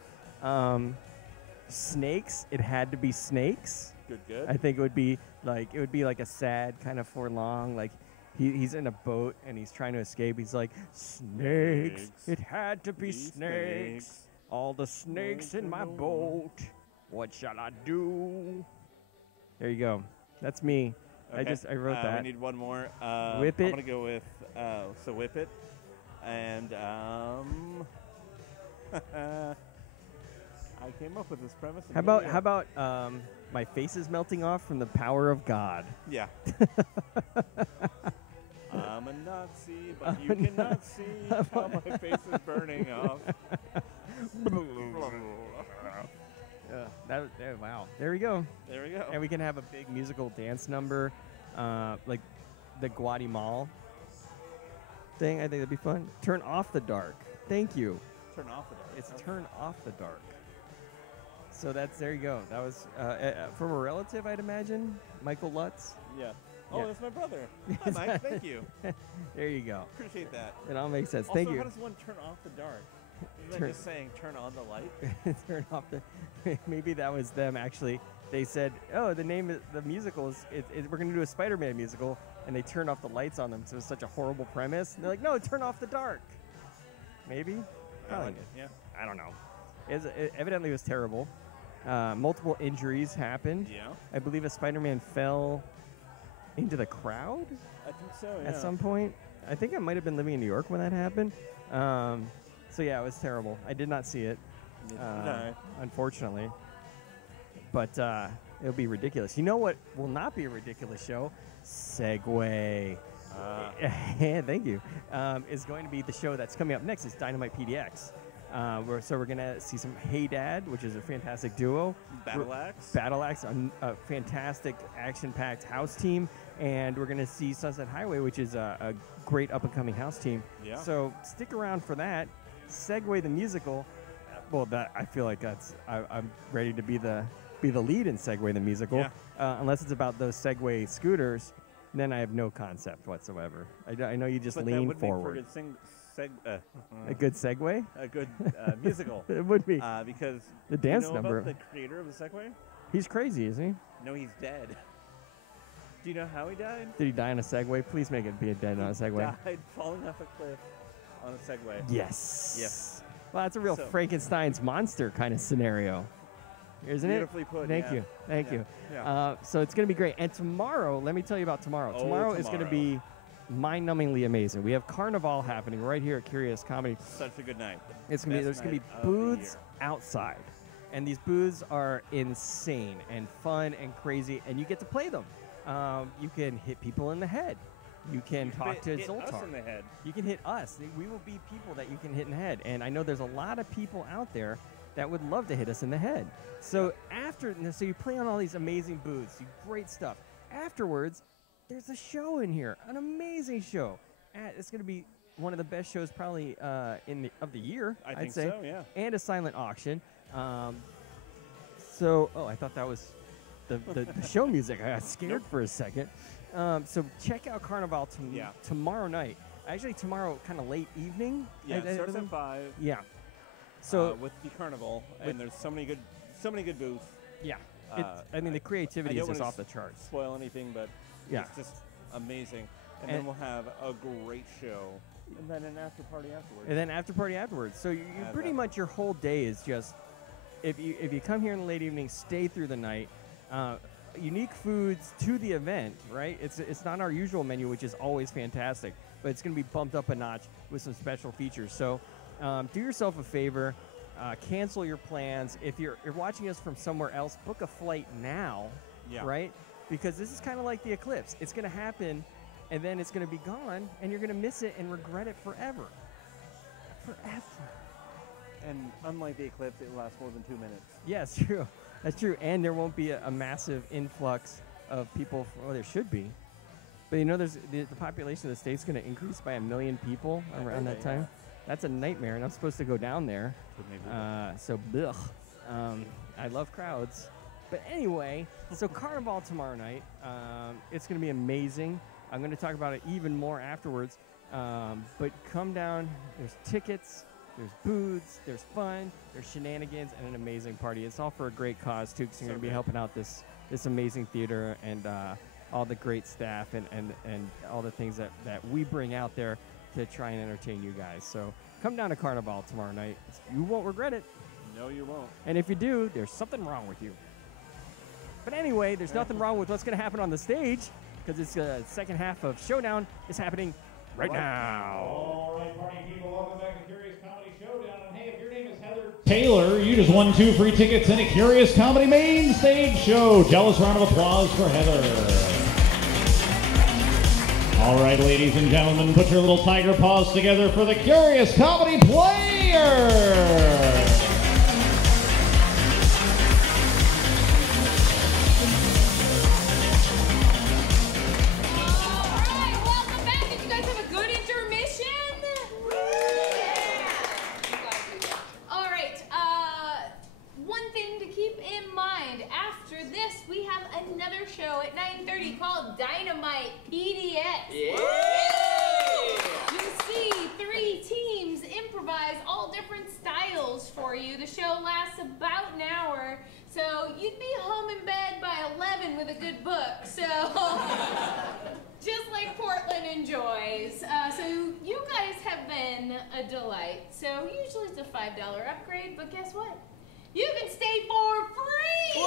snakes. It had to be snakes. Good. I think it would be like a sad kind of forlong, like he's in a boat and he's trying to escape. He's like, snakes. It had to be snakes. All the snakes in my boat. What shall I do? There you go. That's me. Okay. I wrote that. We need one more. Whip it. I'm gonna go with so whip it, and I came up with this premise. How about my face is melting off from the power of God? Yeah. I'm a Nazi, but you cannot see how my face is burning off. Wow. There we go. There we go. And we can have a big musical dance number, like the Guatemala thing. I think that'd be fun. Turn off the dark. Thank you. Turn off the dark. It's turn off the dark. So there you go. That was from a relative, I'd imagine. Michael Lutz. Yeah. Oh, Yeah. that's my brother. Hi, Mike. Thank you. There you go. Appreciate that. It all makes sense. Also, Thank you. how does one turn off the dark? Isn't that Turn- just saying turn on the light? Turn off the. Maybe that was them actually. They said, "Oh, the name of the musical is we're going to do a Spider-Man musical," and they turned off the lights on them. So it was such a horrible premise. And they're like, "No, turn off the dark." Maybe. I Probably. like it. Yeah. I don't know. It evidently was terrible. Multiple injuries happened. Yeah. I believe a Spider-Man fell into the crowd I think so. Yeah. at some point. I think I might have been living in New York when that happened. So yeah, it was terrible. I did not see it, No. unfortunately. But it'll be ridiculous. You know what will not be a ridiculous show? Segway. Thank you. Is going to be the show that's coming up next. Is Dynamite PDX. We're going to see some Hey Dad, which is a fantastic duo. Battle Axe. Battle Axe, a fantastic action-packed house team. And we're going to see Sunset Highway, which is a great up-and-coming house team. Yeah. So stick around for that. Segway the musical. Well, that I feel like I'm ready to be the lead in Segway the musical. Yeah. Unless it's about those Segway scooters, then I have no concept whatsoever. I know you just But that lean would forward. Make for A good segue? A good musical. It would be. Because The dance you know number. about the creator of the Segway? He's crazy, isn't he? No, he's dead. Do you know how he died? Did he die on a Segway? Please make it be a dead on a Segway. Died falling off a cliff on a Segway. Yes. Yes. Well, that's a real So- Frankenstein's monster kind of scenario, isn't Beautifully it? put, Thank yeah. you. Thank Yeah. you. Yeah. So it's going to be great. And tomorrow, let me tell you about tomorrow. Oh, Tomorrow is going to tomorrow. be mind-numbingly amazing. We have Carnival happening right here at Curious Comedy. Such a good night. It's gonna be, there's Best going to be night of the booths year. outside. And these booths are insane and fun and crazy, and you get to play them. You can hit people in the head. You can talk to hit Zoltar. us in the head. You can hit us. We will be people that you can hit in the head. And I know there's a lot of people out there that would love to hit us in the head. So so you play on all these amazing booths, great stuff. Afterwards, there's a show in here, an amazing show. It's going to be one of the best shows probably of the year, I I'd think say. so, yeah. And a silent auction. I thought that was the show music. I got scared for a second. So check out Carnival tomorrow night. Actually, tomorrow kind of late evening. Yeah, it starts at 5. Yeah. So with the carnival, and there's so many good booths. Yeah. The creativity is just off the charts. Spoil anything, but Yeah. it's just amazing. And then we'll have a great show, and then an after party afterwards. And then after party afterwards. So you pretty much your whole day is just if you come here in the late evening, stay through the night. Unique foods to the event, right? It's not our usual menu, which is always fantastic, but it's going to be bumped up a notch with some special features. So do yourself a favor, cancel your plans. If you're watching us from somewhere else, book a flight now, right? Because this is kind of like the eclipse. It's going to happen, and then it's going to be gone, and you're going to miss it and regret it forever. Forever. And unlike the eclipse, it lasts more than 2 minutes. Yeah, it's true. That's true. And there won't be a massive influx of people. Well, there should be. But you know, there's the population of the state's going to increase by 1 million people around that time. That's a nightmare, and I'm supposed to go down there. So, blech. I love crowds. But anyway, so Carnival tomorrow night. It's going to be amazing. I'm going to talk about it even more afterwards. But come down. There's tickets. There's booths. There's fun. There's shenanigans and an amazing party. It's all for a great cause, too, because you're going to be helping out this amazing theater and all the great staff and all the things that we bring out there to try and entertain you guys. So come down to Carnival tomorrow night. You won't regret it. No, you won't. And if you do, there's something wrong with you. But anyway, there's nothing wrong with what's going to happen on the stage, because it's the second half of Showdown is happening right now. All right, party people, welcome back to Curious Comedy Showdown. And hey, if your name is Heather Taylor, you just won 2 free tickets in a Curious Comedy main stage show. Jealous round of applause for Heather. All right, ladies and gentlemen, put your little tiger paws together for the Curious Comedy Player. Show at 9:30 called Dynamite PDX. Yeah. You'll see 3 teams improvise all different styles for you. The show lasts about an hour, so you'd be home in bed by 11 with a good book. So just like Portland enjoys. So you guys have been a delight. So usually it's a $5 upgrade, but guess what? You can stay for free!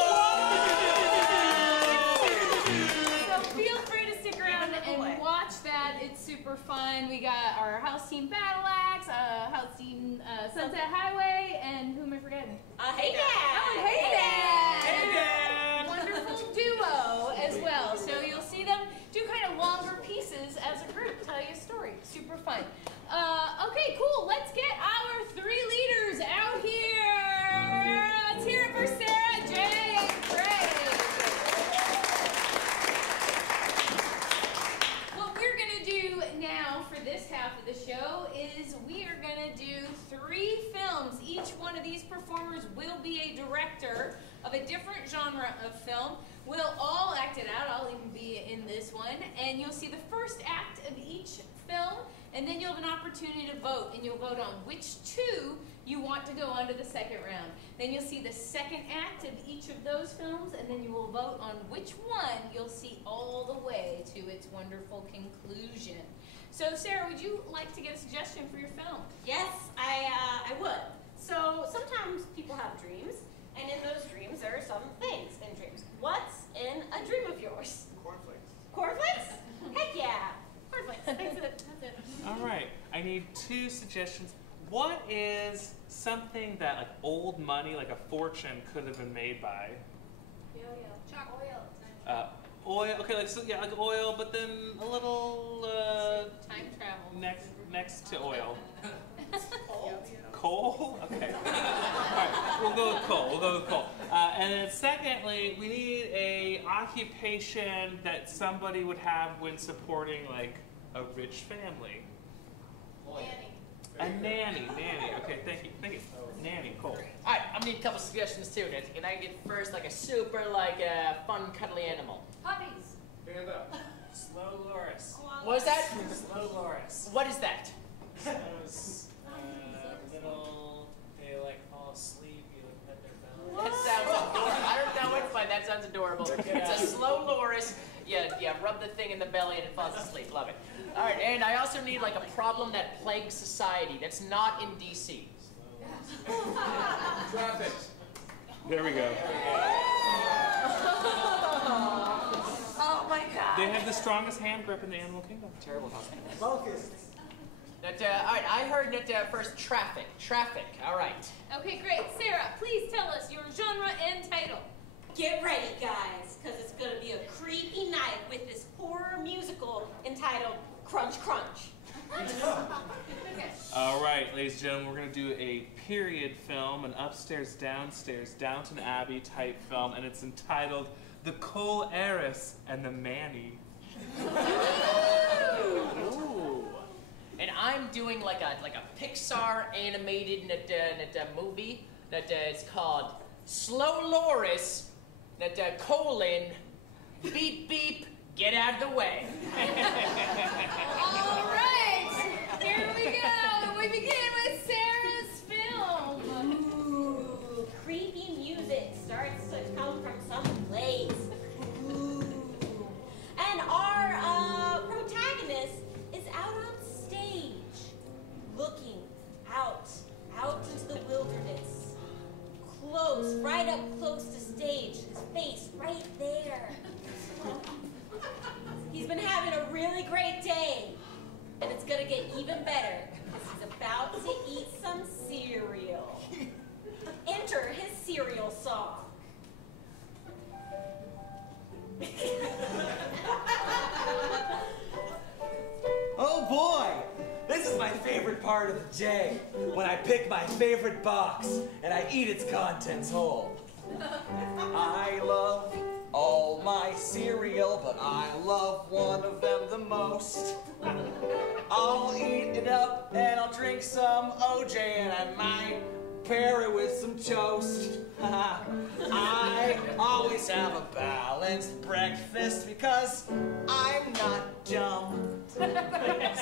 So feel free to stick around and watch that. It's super fun. We got our house team Battle Axe, house team Sunset Highway, and who am I forgetting? Hey Dad! Oh, hey Dad! Hey Dad! Wonderful duo as well. So you'll see them do kind of longer pieces as a group, tell you a story. Super fun. Okay, cool. Let's get our 3 leaders out here. Let's hear it for Sarah, Jay, and Craig. What we're going to do now for this half of the show is we are going to do 3 films. Each one of these performers will be a director of a different genre of film. We'll all act it out. I'll even be in this one. And you'll see the first act of each film, and then you'll have an opportunity to vote, and you'll vote on which 2 you want to go on to the second round. Then you'll see the second act of each of those films, and then you will vote on which one you'll see all the way to its wonderful conclusion. So, Sarah, would you like to get a suggestion for your film? Yes, I would. So sometimes people have dreams, and in those dreams there are some things in dreams. What's in a dream of yours? Cornflakes. Cornflakes? Heck yeah. Cornflakes. That's it. All right, I need 2 suggestions. What is something that like old money, like a fortune, could have been made by? Oil. Oil. Okay, like like oil, but then a little time travel. Next to oil. Coal? Okay. All right, we'll go with coal. And then secondly, we need a occupation that somebody would have when supporting like a rich family. A nanny. Okay, thank you. Nanny, cool. Alright, I'm gonna need a couple suggestions too. Can I get first like a super fun cuddly animal? Puppies. Stand up. Slow Loris. What is that? Slow Loris. What is that? Those little, they like fall asleep, you like pet their belly. That sounds adorable. I don't know what's fine. That sounds adorable. It's a slow loris. Yeah, rub the thing in the belly and it falls asleep. Love it. All right, and I also need like a problem that plagues society that's not in DC. Traffic. There we go. Oh my God. They have the strongest hand grip in the animal kingdom. Terrible hospital. Focus. All right, I heard that first traffic. All right. Okay, great. Sarah, please tell us your genre and title. Get ready, guys, because it's going to be a creepy night with this horror musical entitled Crunch Crunch. All right, ladies and gentlemen, we're going to do a period film, an upstairs, downstairs, Downton Abbey type film, and it's entitled The Coal Heiress and the Manny. Ooh. And I'm doing like a Pixar animated movie that is called Slow Loris, beep beep, get out of the way. All right, here we go. We begin with Sarah's film. Ooh, creepy music starts to come from some place. Ooh. And our protagonist is out on stage, looking out into the wilderness. Close, right up close to stage, his face right there. He's been having a really great day, and it's gonna get even better because he's about to eat some cereal. Enter his cereal song. Oh boy! This is my favorite part of the day, when I pick my favorite box and I eat its contents whole. I love all my cereal, but I love one of them the most. I'll eat it up and I'll drink some OJ and I might pair it with some toast. I always have a balanced breakfast because I'm not dumb.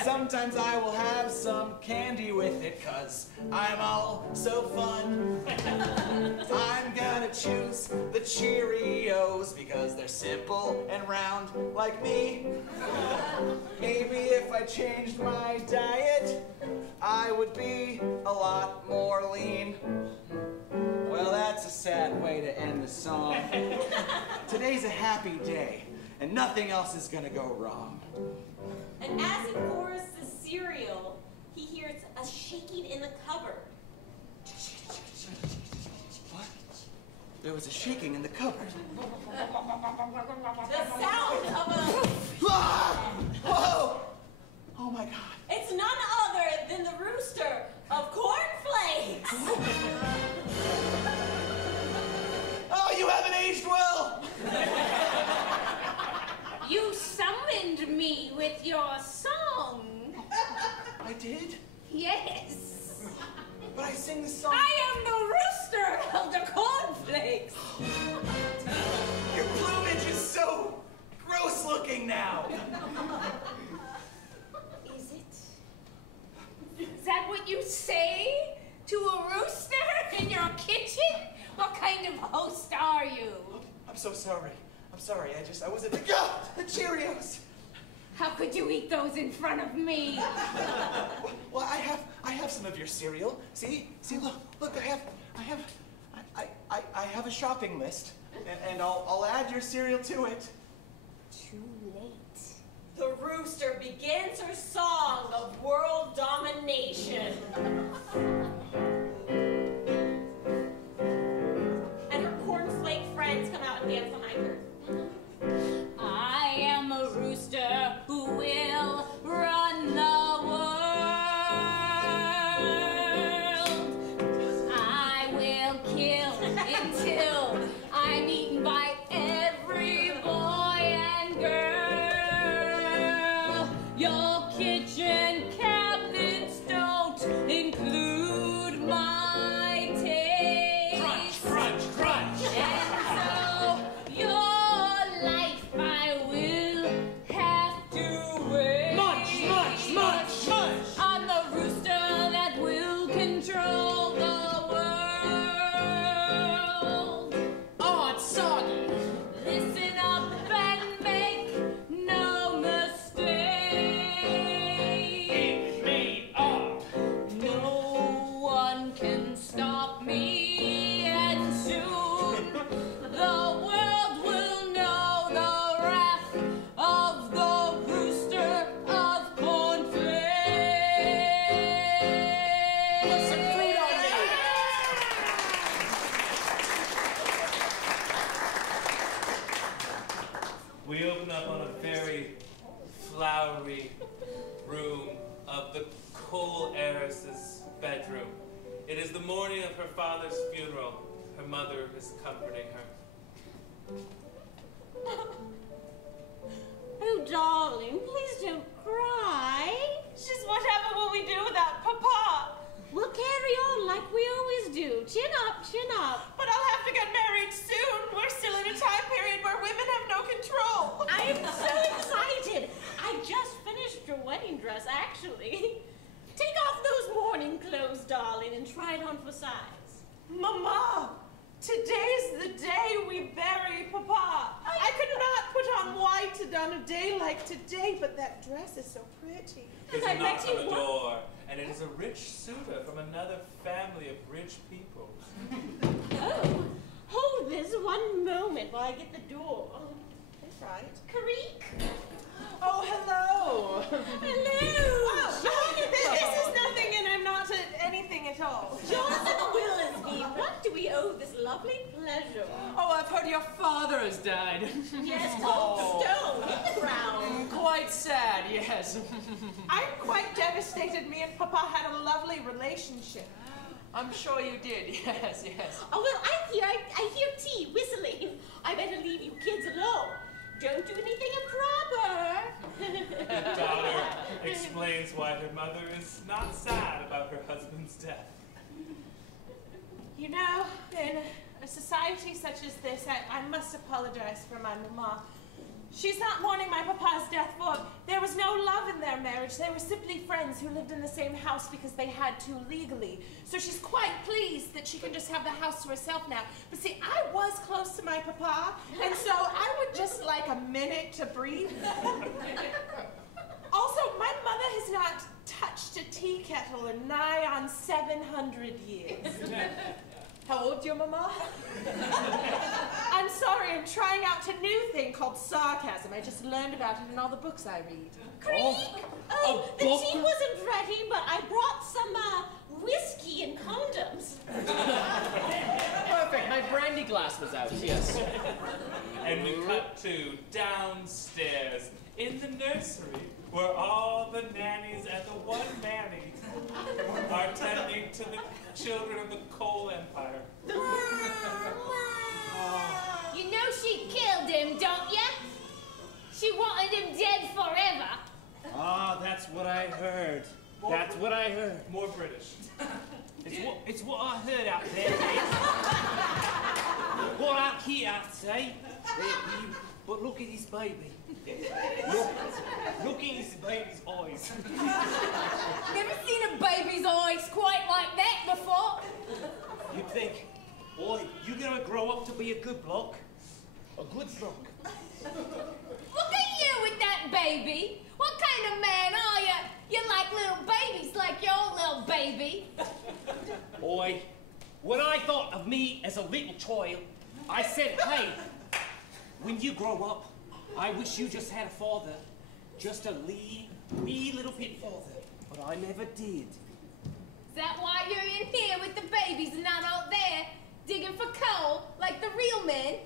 Sometimes I will have some candy with it cause I'm all so fun. I'm gonna choose the Cheerios because they're simple and round like me. Maybe if I changed my diet, I would be a lot more lean. Well, that's a sad way to end the song. Today's a happy day, and nothing else is gonna go wrong. And as he pours the cereal, he hears a shaking in the cupboard. What? There was a shaking in the cupboard. The sound of a... Whoa! Oh my God. It's none other than the rooster of cornflakes. Oh, you haven't aged well! You summoned me with your song. I did? Yes. But I sing the song. I am the rooster of the cornflakes. Your plumage is so gross looking now. Is it? Is that what you say to a rooster in your kitchen? What kind of host are you? I'm so sorry. I'm sorry. I wasn't. The Cheerios. How could you eat those in front of me? Well, I have some of your cereal. See, look. I have a shopping list, and I'll add your cereal to it. Too late. The rooster begins her song of world domination. And her cornflake friends come out and dance behind her. I am a rooster who will run the world. I will kill until I'm eaten by every boy and girl. Your kitchen cabinets don't include my taste. Crunch, crunch, crunch. And so your life I will have to wait. Munch, munch, munch, munch. I'm the rooster that will control the world. Oh, it's soggy. Listen up and make no mistake. Eat me up. No one can stop me, and soon the world will know the wrath of the rooster of cornflakes. Put some fruit on me. We open up on a very flowery room of the coal heiress's bedroom. It is the morning of her father's funeral. Her mother is comforting her. Oh, darling, please don't cry. Just whatever will we do without Papa? We'll carry on like we always do. Chin up, chin up. But I'll have to get married soon. We're still in a time period where women have no control. I'm so excited. I just finished your wedding dress, actually. Take off those mourning clothes, darling, and try it on for size. Mama, today's the day we bury Papa. I could not put on white on a day like today, but that dress is so pretty. There's a knock on the door, and it is a rich suitor from another family of rich people. Oh, hold this one moment while I get the door. That's right. Creak. Oh, hello. Hello. This is nothing, and I'm not anything at all. Jonathan Willisby, what do we owe this lovely pleasure? Oh, I've heard your father has died. Yes, cold stone in the ground. Quite sad, yes. I'm quite devastated. Me and Papa had a lovely relationship. I'm sure you did, yes, yes. Oh, well, I hear tea whistling. I better leave you kids alone. Don't do anything improper. The daughter explains why her mother is not sad about her husband's death. You know, in a society such as this, I must apologize for my mama. She's not mourning my papa's death, for there was no love in their marriage. They were simply friends who lived in the same house because they had to legally. So she's quite pleased that she can just have the house to herself now. But see, I was close to my papa, and so I would just like a minute to breathe. Also, my mother has not touched a tea kettle in nigh on 700 years. How old's your mama? I'm sorry, I'm trying out a new thing called sarcasm. I just learned about it in all the books I read. Creak! Oh, the tea wasn't ready, but I brought some whiskey and condoms. Perfect, my brandy glass was out, yes. And we cut to downstairs in the nursery where all the nannies and the one nanny are tending to the children of the coal empire. You know she killed him, don't ya? She wanted him dead forever. Ah, that's what I heard. That's what I heard. More British. It's what I heard out there, mate. What out here, I'd say. But look at his baby. Look at his baby's eyes. Never seen a baby's eyes quite like that before. You'd think, boy, you're gonna grow up to be a good bloke. A good bloke. Look at you with that baby. What kind of man are you? You're like little babies, like your little baby. Boy, when I thought of me as a little child, I said, hey, when you grow up, I wish you just had a father, just a wee little bit father, but I never did. Is that why you're in here with the babies and not out there digging for coal like the real men?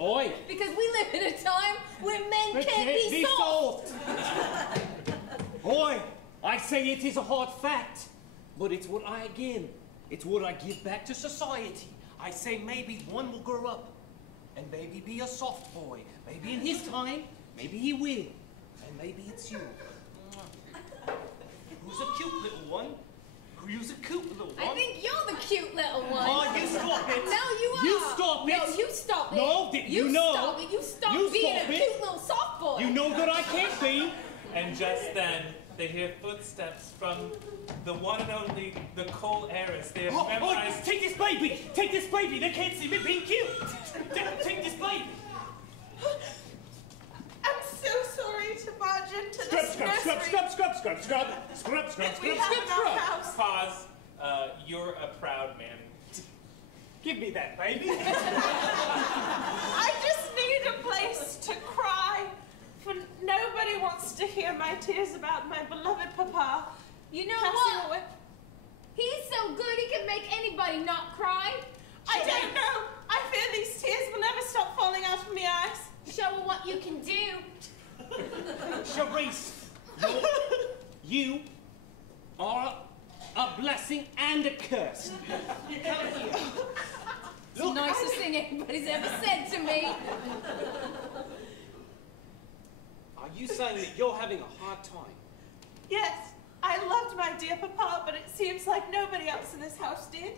Oi! Because we live in a time where men can't be soft. Oi! I say it is a hard fact, but it's what I give back to society. I say maybe one will grow up and maybe be a soft boy. Maybe in his time, maybe he will. And maybe it's you. Who's a cute little one? Who's a cute little one? I think you're the cute little one. Oh, you stop it. No, you are. You stop it. No, you stop it. No, you know. Stop it. You stop You being stop a it. cute little soft boy. You know that I can't be. And just then, they hear footsteps from the one and only, the coal heiress. They have memorized... Take this baby! Take this baby! They can't see me being cute! Take this baby! I'm so sorry to barge into this nursery. Scrub. We have enough house. Pause. You're a proud man. Give me that baby. I just need a place to cry, for nobody wants to hear my tears about my beloved papa. You know what? He's so good he can make anybody not cry. I don't know. I fear these tears will never stop falling out of my eyes. Show her what you can do. Charisse, cursed. Come here. It's the nicest thing anybody's ever said to me. Are you saying that you're having a hard time? Yes, I loved my dear papa, but it seems like nobody else in this house did.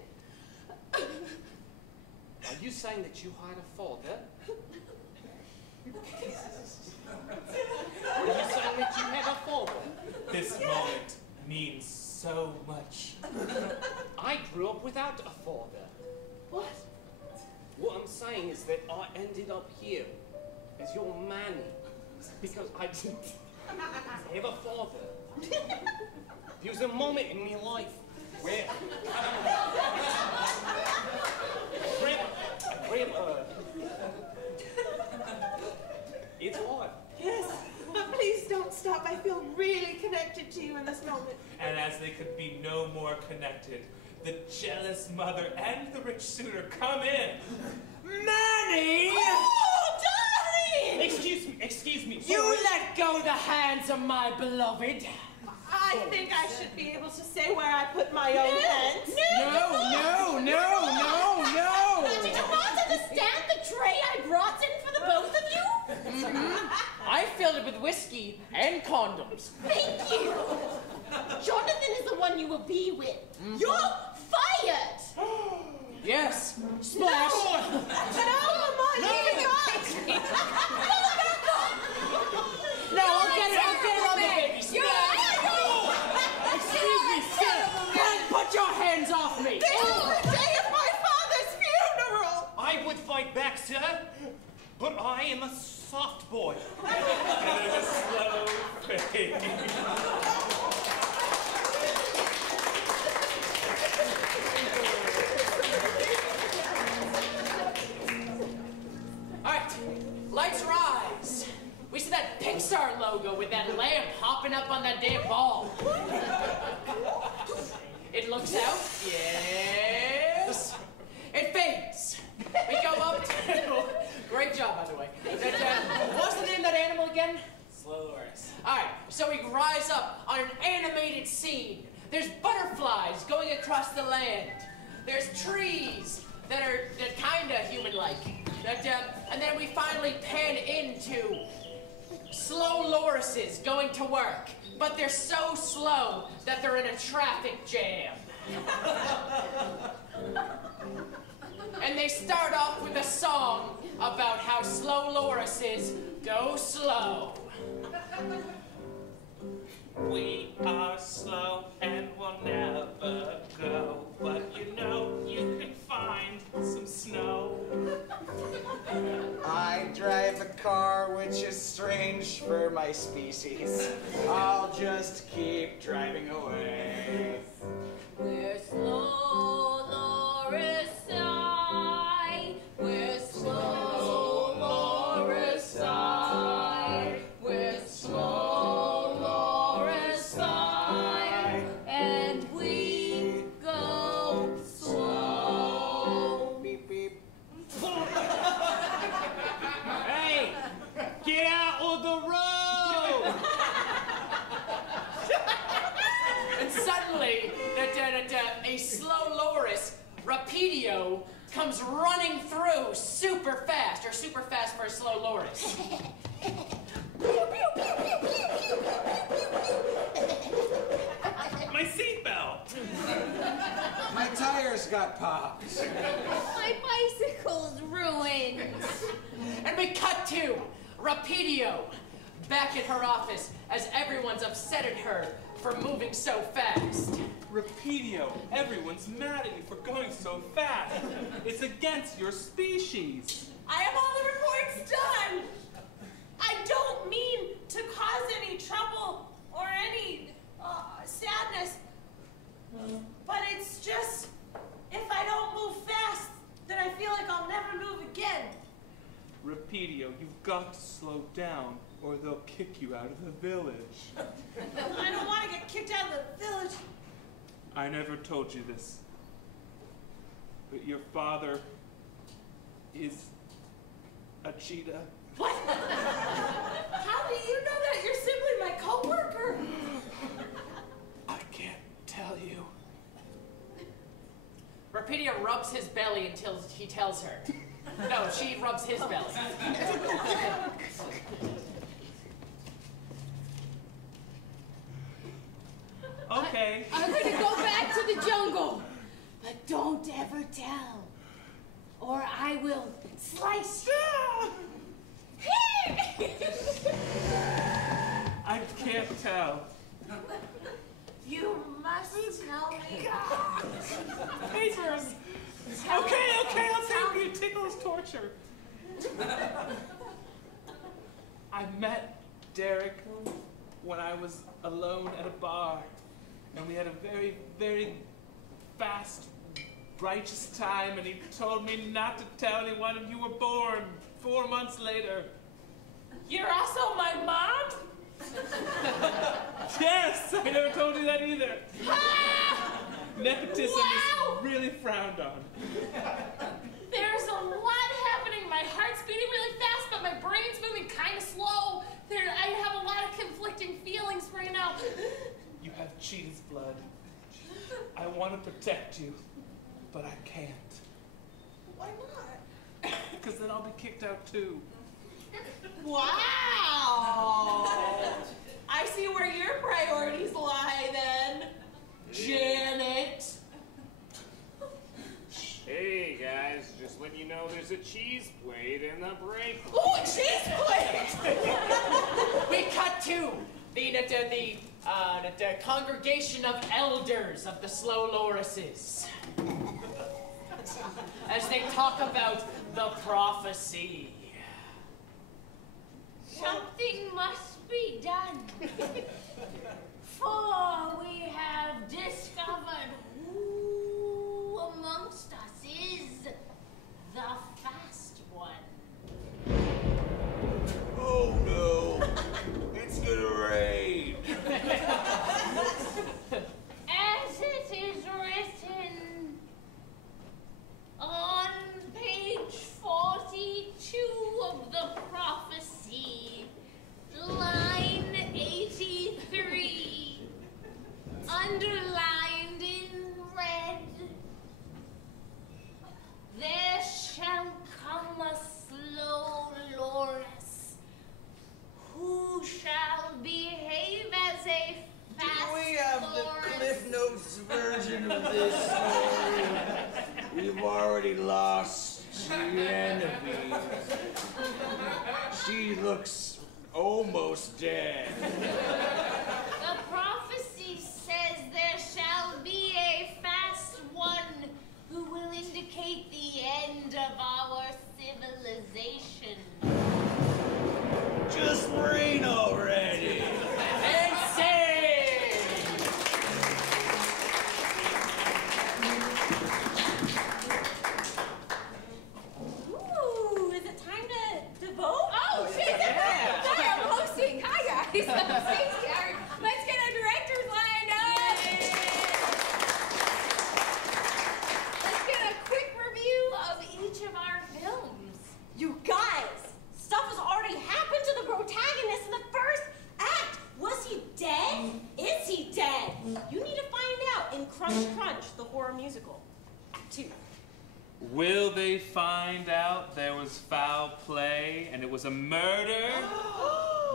Are you saying that you had a father? Are you saying that you had a father? This moment means so much. I grew up without a father. What? What I'm saying is that I ended up here as your manny because I didn't have a father. There was a moment in my life where it's hard. Yes, but please don't stop. I feel really connected to you in this moment. And as they could be no more connected, the jealous mother and the rich suitor come in. Manny! Oh, darling! Excuse me. You let go the hands of my beloved. I think I should be able to say where I put my own hands. No. Did you not understand the tray I brought in for the both of you? I filled it with whiskey and condoms. Thank you. Jonathan is the one you will be with. You're fired. Yes. Splash. No, Mama, leave it on. No, I'll get it on the baby. Excuse me, sir. Put your hands off me. This is the day of my father's funeral. I would fight back, sir, but I am a soft boy. And there's a slow fade. All right, lights rise. We see that Pixar logo with that lamp hopping up on that damn ball. It looks out. Yes. It fades. We go up to... Great job, by the way. What's the name of that animal again? Slowlorus. All right, so we rise up on an animated scene. There's butterflies going across the land. There's trees that are kind of human-like. And then we finally pan into slow lorises going to work. But they're so slow that they're in a traffic jam. And they start off with a song about how slow lorises go slow. We are slow and will never go, but you know you can find some snow. I drive a car which is strange for my species. I'll just keep driving away. We're slow, Loris, I. We're slow, Loris, I. We're slow, Loris, I. And we go slow. Beep, beep. Hey, get out of the road! And suddenly, a slow loris, Rapidio, comes running through super fast, or super fast for a slow loris. My seatbelt! My tires got popped. My bicycle's ruined. And we cut to Rapidio back at her office as everyone's upset at her for moving so fast. Rapidio, everyone's mad at you for going so fast. It's against your species. I have all the reports done. I don't mean to cause any trouble or any sadness, but it's just if I don't move fast, then I feel like I'll never move again. Rapidio, you've got to slow down or they'll kick you out of the village. I don't want to get kicked out of the village. I never told you this, but your father is a cheetah. What? How do you know that? You're simply my coworker. I can't tell you. Rapidia rubs his belly until he tells her. No, she rubs his belly. Okay. I'm gonna go back to the jungle, but don't ever tell, or I will slice you. I can't tell. You must tell me. Papers. Okay, I'll tell you. Tickles torture. I met Derek when I was alone at a bar, and we had a very, very fast, righteous time, and he told me not to tell anyone, and you were born 4 months later. You're also my mom? Yes, I never told you that either. Nepotism is really frowned on. There's a lot happening. My heart's beating really fast, but my brain's moving kind of slow. I have a lot of conflicting feelings right now. You have cheetah's blood. I want to protect you, but I can't. Why not? Because then I'll be kicked out too. Wow! I see where your priorities lie then, Janet. Hey guys, just letting you know there's a cheese plate in the break. Ooh, a cheese plate! We cut to the congregation of elders of the Slow Lorises as they talk about the prophecy. Something must be done, for we have discovered who amongst us is the fast one. Oh no, it's gonna rain. As it is written on page 42 of the prophecy, line 83, underlined in red, there shall come a slow Loris, who shall behave as a fast Do we have the Cliff Notes version of this story? We've already lost Genevieve. She looks almost dead. The prophecy says there shall be a fast one who will indicate the end of our civilization. Just rain already. And sing! Ooh, is it time to vote? Oh, shit! Yeah. Sorry, I'm hosting. Hi, guys. I'm Stacey. Let's get our directors lined up. Let's get a quick review of each of our films. You guys, stuff has already happened to the protagonist in the first act. Was he dead? Is he dead? You need to find out in Crunch Crunch, the horror musical. Act 2. Will they find out there was foul play and it was a murder?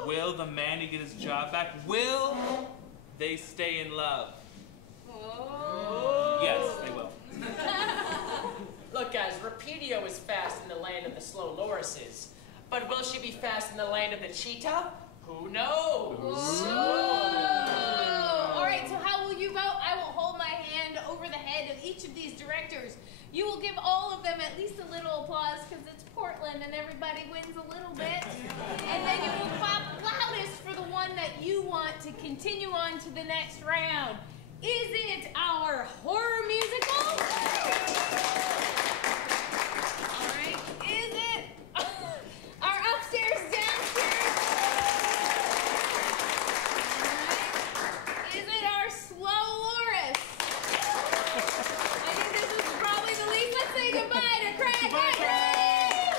Will the Manny get his job back? Will they stay in love? Yes, they will. Look, guys, Rapidio is fast in the land of the Slow Lorises, but will she be fast in the land of the cheetah? Who knows? All right, so how will you vote? I will hold my hand over the head of each of these directors. You will give all of them at least a little applause because it's Portland and everybody wins a little bit. And then you will clap loudest for the one that you want to continue on to the next round. Is it our horror musical? All right. Is it our upstairs, downstairs? All right. Is it our slow Loris? I think this is probably the least. Let's say goodbye to Craig. Bye, Craig!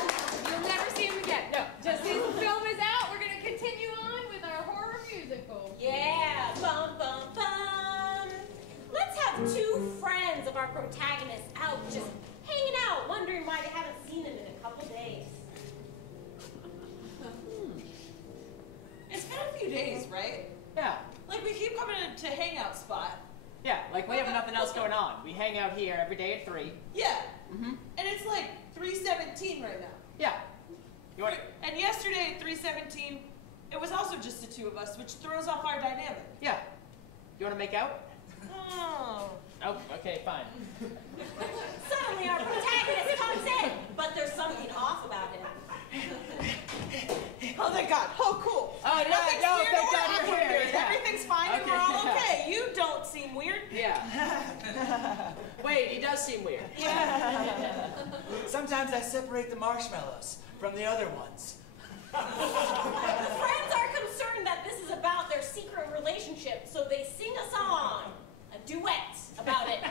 You'll never see him again. No, just his film is out. We're going to continue on with our horror musical. Yeah, bum, bum, bum. Let's have two friends of our protagonist out, just hanging out, wondering why they haven't seen him in a couple days. It's been a few days, right? Yeah. Like, we keep coming to hangout spot. Yeah, like we have nothing else going on. We hang out here every day at 3. Yeah. And it's like 3:17 right now. Yeah. You want And yesterday at 3:17, it was also just the two of us, which throws off our dynamic. Yeah. You want to make out? Oh. Oh, okay, fine. Suddenly our protagonist comes in, but there's something off about him. Oh, thank God. Oh, cool. Oh, no, Nothing's no, weird thank or God you're awkward here. Yeah. Everything's fine and Okay, we're all yeah. okay. You don't seem weird. Yeah. Wait, he does seem weird. Yeah. Sometimes I separate the marshmallows from the other ones. Friends are concerned that this is about their secret relationship, so they sing a song, a duet about it.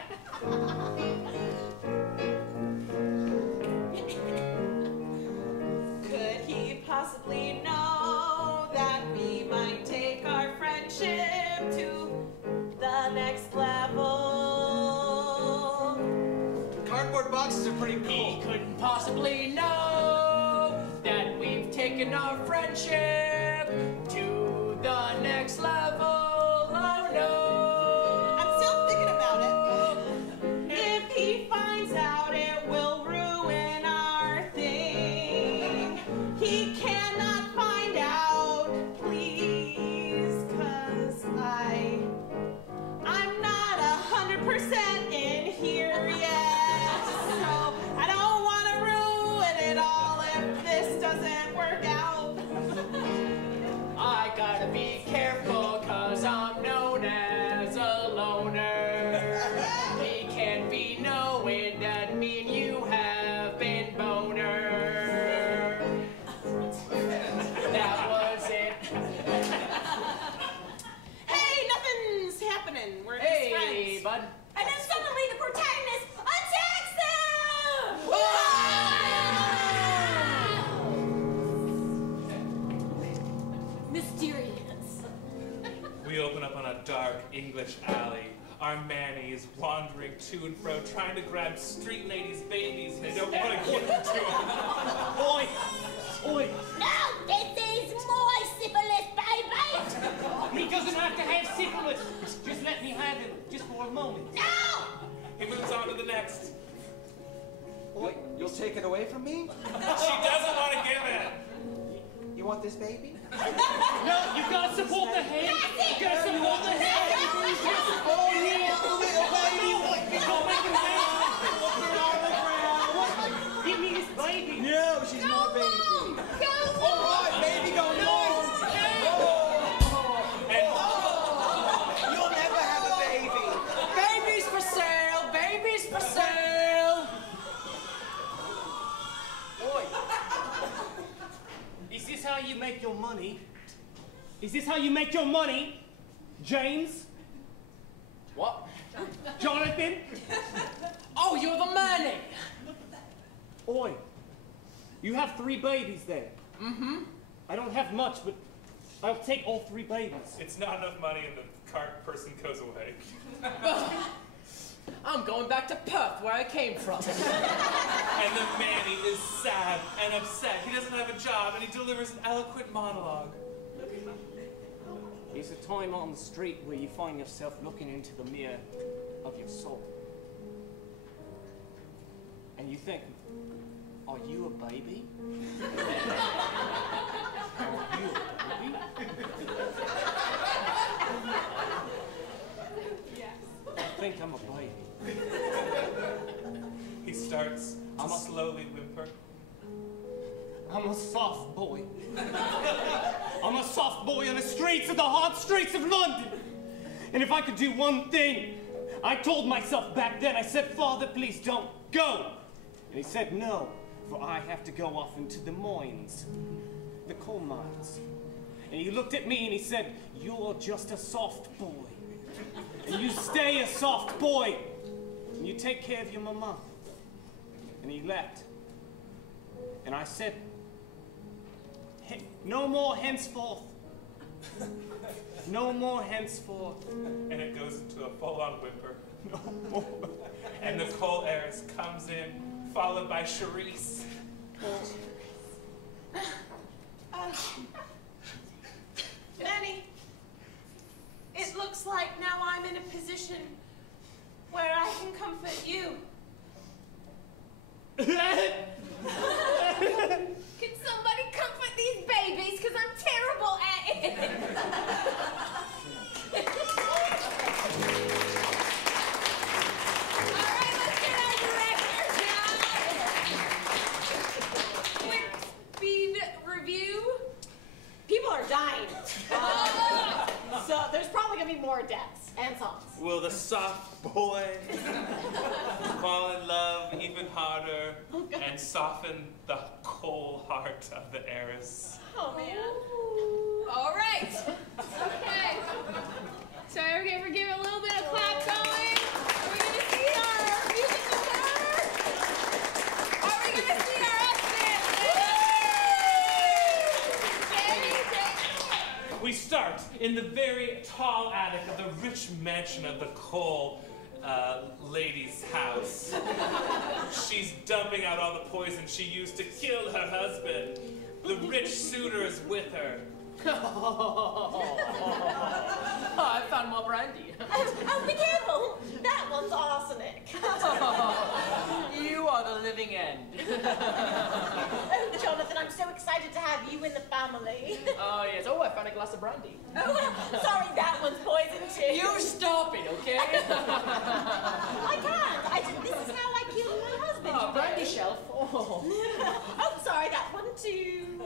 Could he possibly know that we might take our friendship to the next level? Cardboard boxes are pretty cool. He couldn't possibly know that we've taken our friendship to the next level. Oh no. I'm still thinking about it. If he finds out, it will ruin our thing. He cannot find out, please, 'cause I'm not 100% in here yet. So I don't want to ruin it all if this doesn't work out. I gotta be careful 'cause I'm known as a loner. He can't be knowing that me and you have been boner. That was it. Hey, nothing's happening. We're just Hey, friends. bud. And then suddenly the protagonist attacks them! Mysterious. We open up on a dark English alley. Our Manny is wandering to and fro, trying to grab street ladies' babies. They don't want to give them to him. Oi! Oi! No, this is my syphilis, baby! He doesn't have to have syphilis. Just let me have it, just for a moment. No! He moves on to the next. Boy, you'll take it away from me? She doesn't want to give it. You want this baby? No, you've got to support the head. You've got to support the head. Oh, yeah, little baby! You've got to make him dance. Give me this baby. No, she's my baby. All right, baby, go long. You'll never have a baby. Babies for sale! Babies for sale! Boy, is this how you make your money? Is this how you make your money? James? What? Jonathan? Oh, you're the Manny! Oi, you have 3 babies there. Mm-hmm. I don't have much, but I'll take all 3 babies. It's not enough money and the cart person goes away. I'm going back to Perth, where I came from. And the Manny is sad and upset. He doesn't have a job and he delivers an eloquent monologue. It's a time on the street where you find yourself looking into the mirror of your soul. And you think, are you a baby? Are you a baby? Yes. I think I'm a baby. He starts to slowly whimper. I'm a soft boy. I'm a soft boy on the streets of the hard streets of London. And if I could do one thing, I told myself back then, I said, Father, please don't go. And he said, no, for I have to go off into the mines, the coal mines. And he looked at me and he said, you're just a soft boy. And you stay a soft boy. And you take care of your mama. And he left. And I said, no more henceforth. No more henceforth. And it goes into a full-on whimper. no more. And the coal heiress comes in, followed by Charisse. Manny, it looks like now I'm in a position where I can comfort you. Can somebody comfort these babies? Because I'm terrible at it. All right, let's get our directors now. Quick speed review. People are dying. So there's probably going to be more deaths and songs. Will the soft boy fall in love even harder and soften the cold heart of the heiress? Oh, man. Ooh. All right. Okay. So we're going to give it a little bit of clap going. Are we going to see our musical number? Are we going to see our upset? We start in the very tall attic of the rich mansion of the coal lady's house. She's dumping out all the poison she used to kill her husband. The rich suitor is with her. I found more brandy. Oh, be careful. That one's arsenic. You are the living end. Oh, Jonathan, I'm so excited to have you in the family. Oh, yes. Oh, I found a glass of brandy. Oh, sorry, that one's poison too. You stop it, okay? I can't. This is how I killed my husband. Oh, brandy shelf. Oh. Oh, sorry, that one too.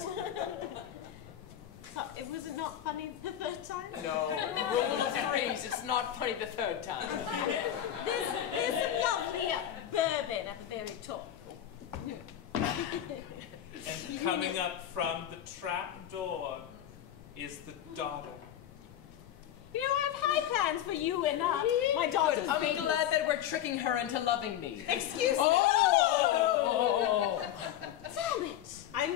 Was it not funny the third time? No. Rule of threes, it's not funny the third time. There's some lovely bourbon at the very top. And coming up from the trap door is the daughter. You know, I have high plans for you and my daughter's I'm babies. glad that we're tricking her into loving me. Excuse me. Oh! Damn it. I'm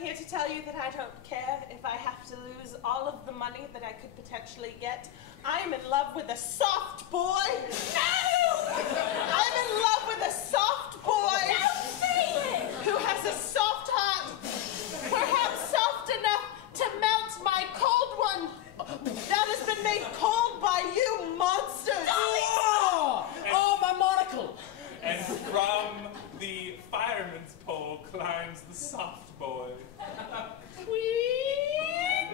here to tell you that I don't care if I have to lose all of the money that I could potentially get. I'm in love with a soft boy. No! I'm in love with a soft boy. Don't say it! Who has a soft heart, perhaps soft enough to melt my cold one. That has been made cold by you monsters. Oh, my monocle. And from the fireman's pole climbs the soft boy.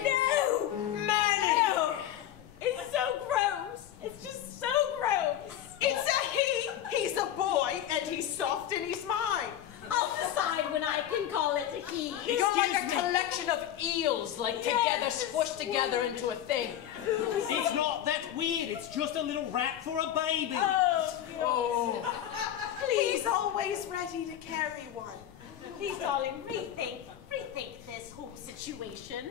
No! Manny! No. It's so gross. It's just so gross. It's a he. He's a boy, and he's soft and he's mine. I'll decide when I can call it a he. You're like a collection of eels, like together, squished together into a thing. It's not that weird. It's just a little rat for a baby. Oh. He's always ready to carry one. Please, darling, rethink this whole situation.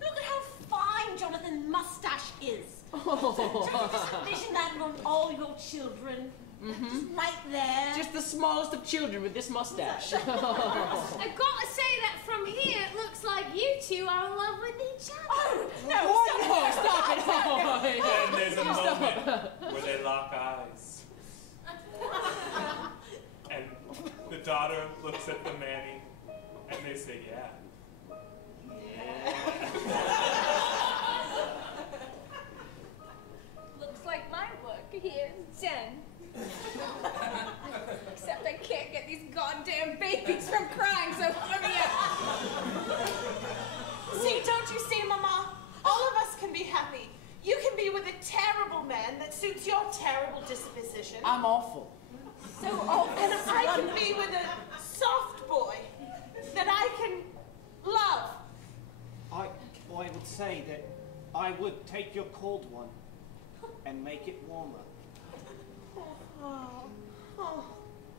Look at how fine Jonathan's mustache is. Just envision that on all your children. Just right there. Just the smallest of children with this mustache. I've got to say that from here, it looks like you two are in love with each other. Oh, No, stop it. And there's a moment where they lock eyes. And the daughter looks at the Manny, and they say, yeah. Looks like my work here is done. Except I can't get these goddamn babies from crying, so hurry up. See, don't you see, Mama? All of us can be happy. You can be with a terrible man that suits your terrible disposition. I'm awful. So awful. And I can be with a soft boy that I can love. I would say that I would take your cold one and make it warmer. Oh.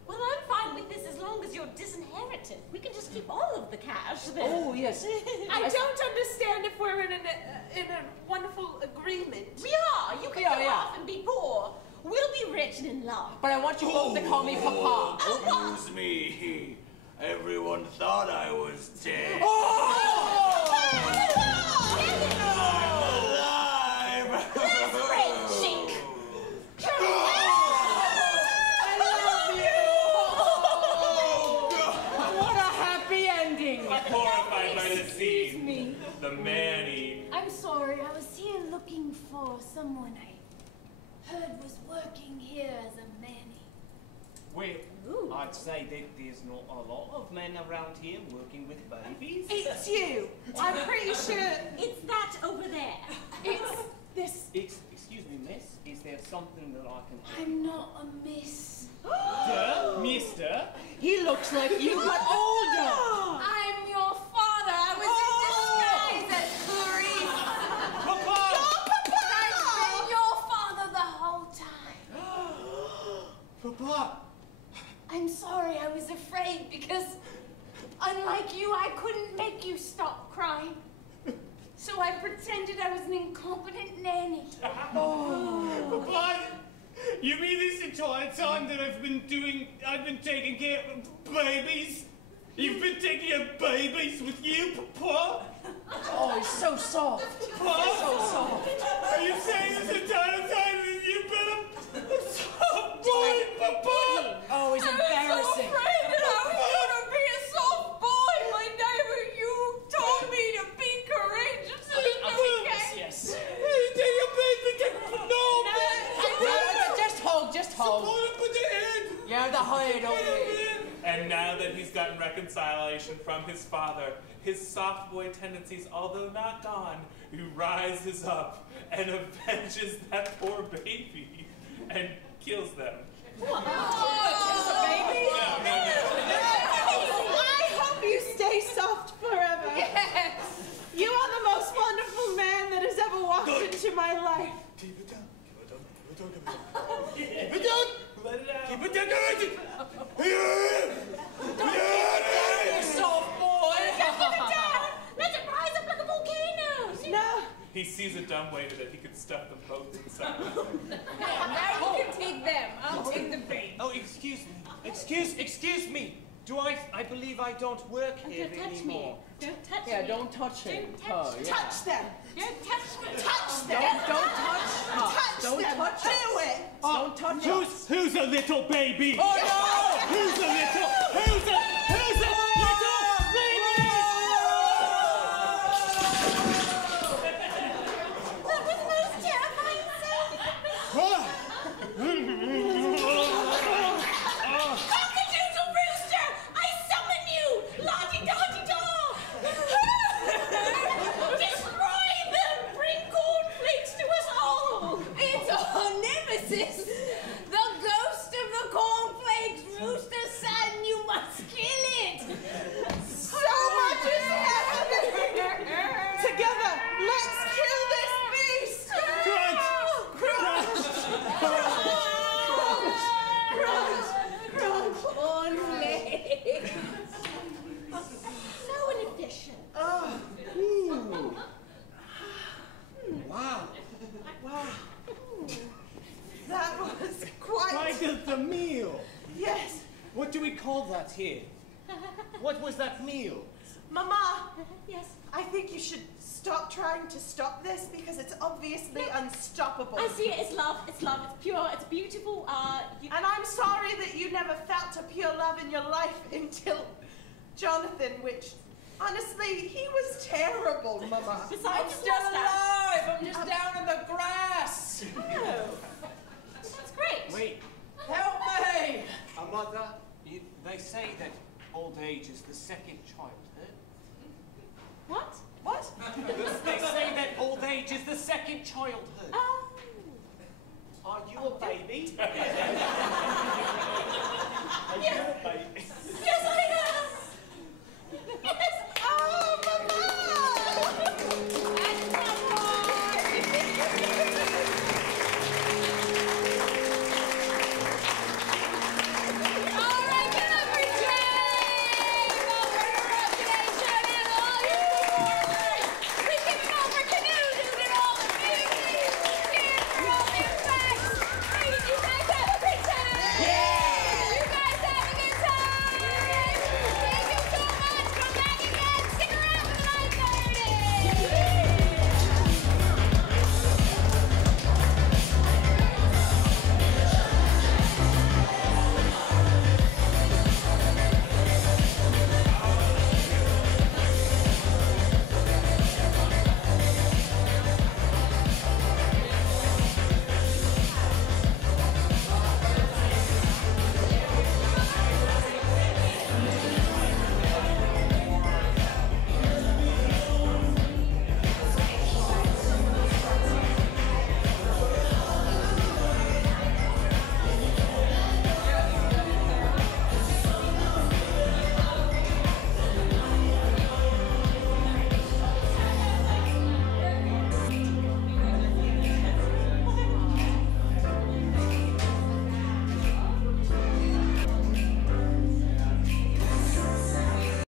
Well, I'm fine with this as long as you're disinherited. We can just keep all of the cash then. Oh, yes. I don't understand if we're in a wonderful agreement. We are. You can go off and be poor. We'll be rich and in love. But I want you both to call me Papa. Excuse me. Everyone thought I was dead. That's great, Chink. horrified by the Excuse scene. me. The Manny. I'm sorry, I was here looking for someone I heard was working here as a manny. Well, I'd say that there's not a lot of men around here working with babies. It's you. I'm pretty sure it's that over there. It's this. Excuse me, miss. Is there something that I can help? I'm not a miss. Mister? He looks like you, but older. I'm your father. I was in disguise as Clarice. Papa! I've been your father the whole time. Papa! I'm sorry, I was afraid because, unlike you, I couldn't make you stop crying. So I pretended I was an incompetent nanny. Papa! You mean this entire time that I've been taking care of babies? You've been taking care of babies with you, Papa? Oh, he's so soft. Papa? So soft. Are you saying this entire time that you've been a soft boy, Papa? Oh, he's embarrassing. I'm so afraid that I was gonna be a soft boy. My neighbor, you told me to be courageous and to became. Yes. Just hold. Yeah, the head over there. And now that he's gotten reconciliation from his father, his soft boy tendencies, although not gone, he rises up and avenges that poor baby and kills them. What? Baby? No. I hope you stay soft forever. Yes. You are the most wonderful man that has ever walked into my life. Keep it down. Let it out. Keep it down. You soft boy. Keep it down. Let it rise up like a volcano. No. He sees a dumb waiter that he could stuff them both inside. Now you can take them. I'll take the bait. Oh, excuse me. Excuse me. I believe I don't work here Don't touch anymore. me. Don't touch me. Yeah, don't touch him. Oh, yeah. Touch them. Don't touch me. Touch them. Don't touch us. Touch Don't them. touch us. Do it. Don't touch us. Who's a little baby? Oh, no! Who's a little baby? That was the most terrifying scene. Cock-a-doodle rooster! I summon you! La-di-da-di-da! Destroy them! Bring cornflakes to us all! It's our nemesis! The ghost of the cornflakes rooster son! You must kill it! So much is happening. Together, let's kill this beast. Crunch! Crunch! Cornflakes! So inefficient. Ooh. Wow. That was quite the meal. Yes. What do we call that here? What was that meal? Mama, Yes. I think you should stop trying to stop this because it's obviously unstoppable. I see it. It's love. It's love. It's pure. It's beautiful. And I'm sorry that you never felt a pure love in your life until Jonathan, which, honestly, he was terrible, Mama. Besides, I'm still alive. I'm just down in the grass. Oh. That's great. Wait. Help me. Mother, they say that old age is the second childhood. What? What? They say that old age is the second childhood. Oh. Are you a baby? Are you a baby?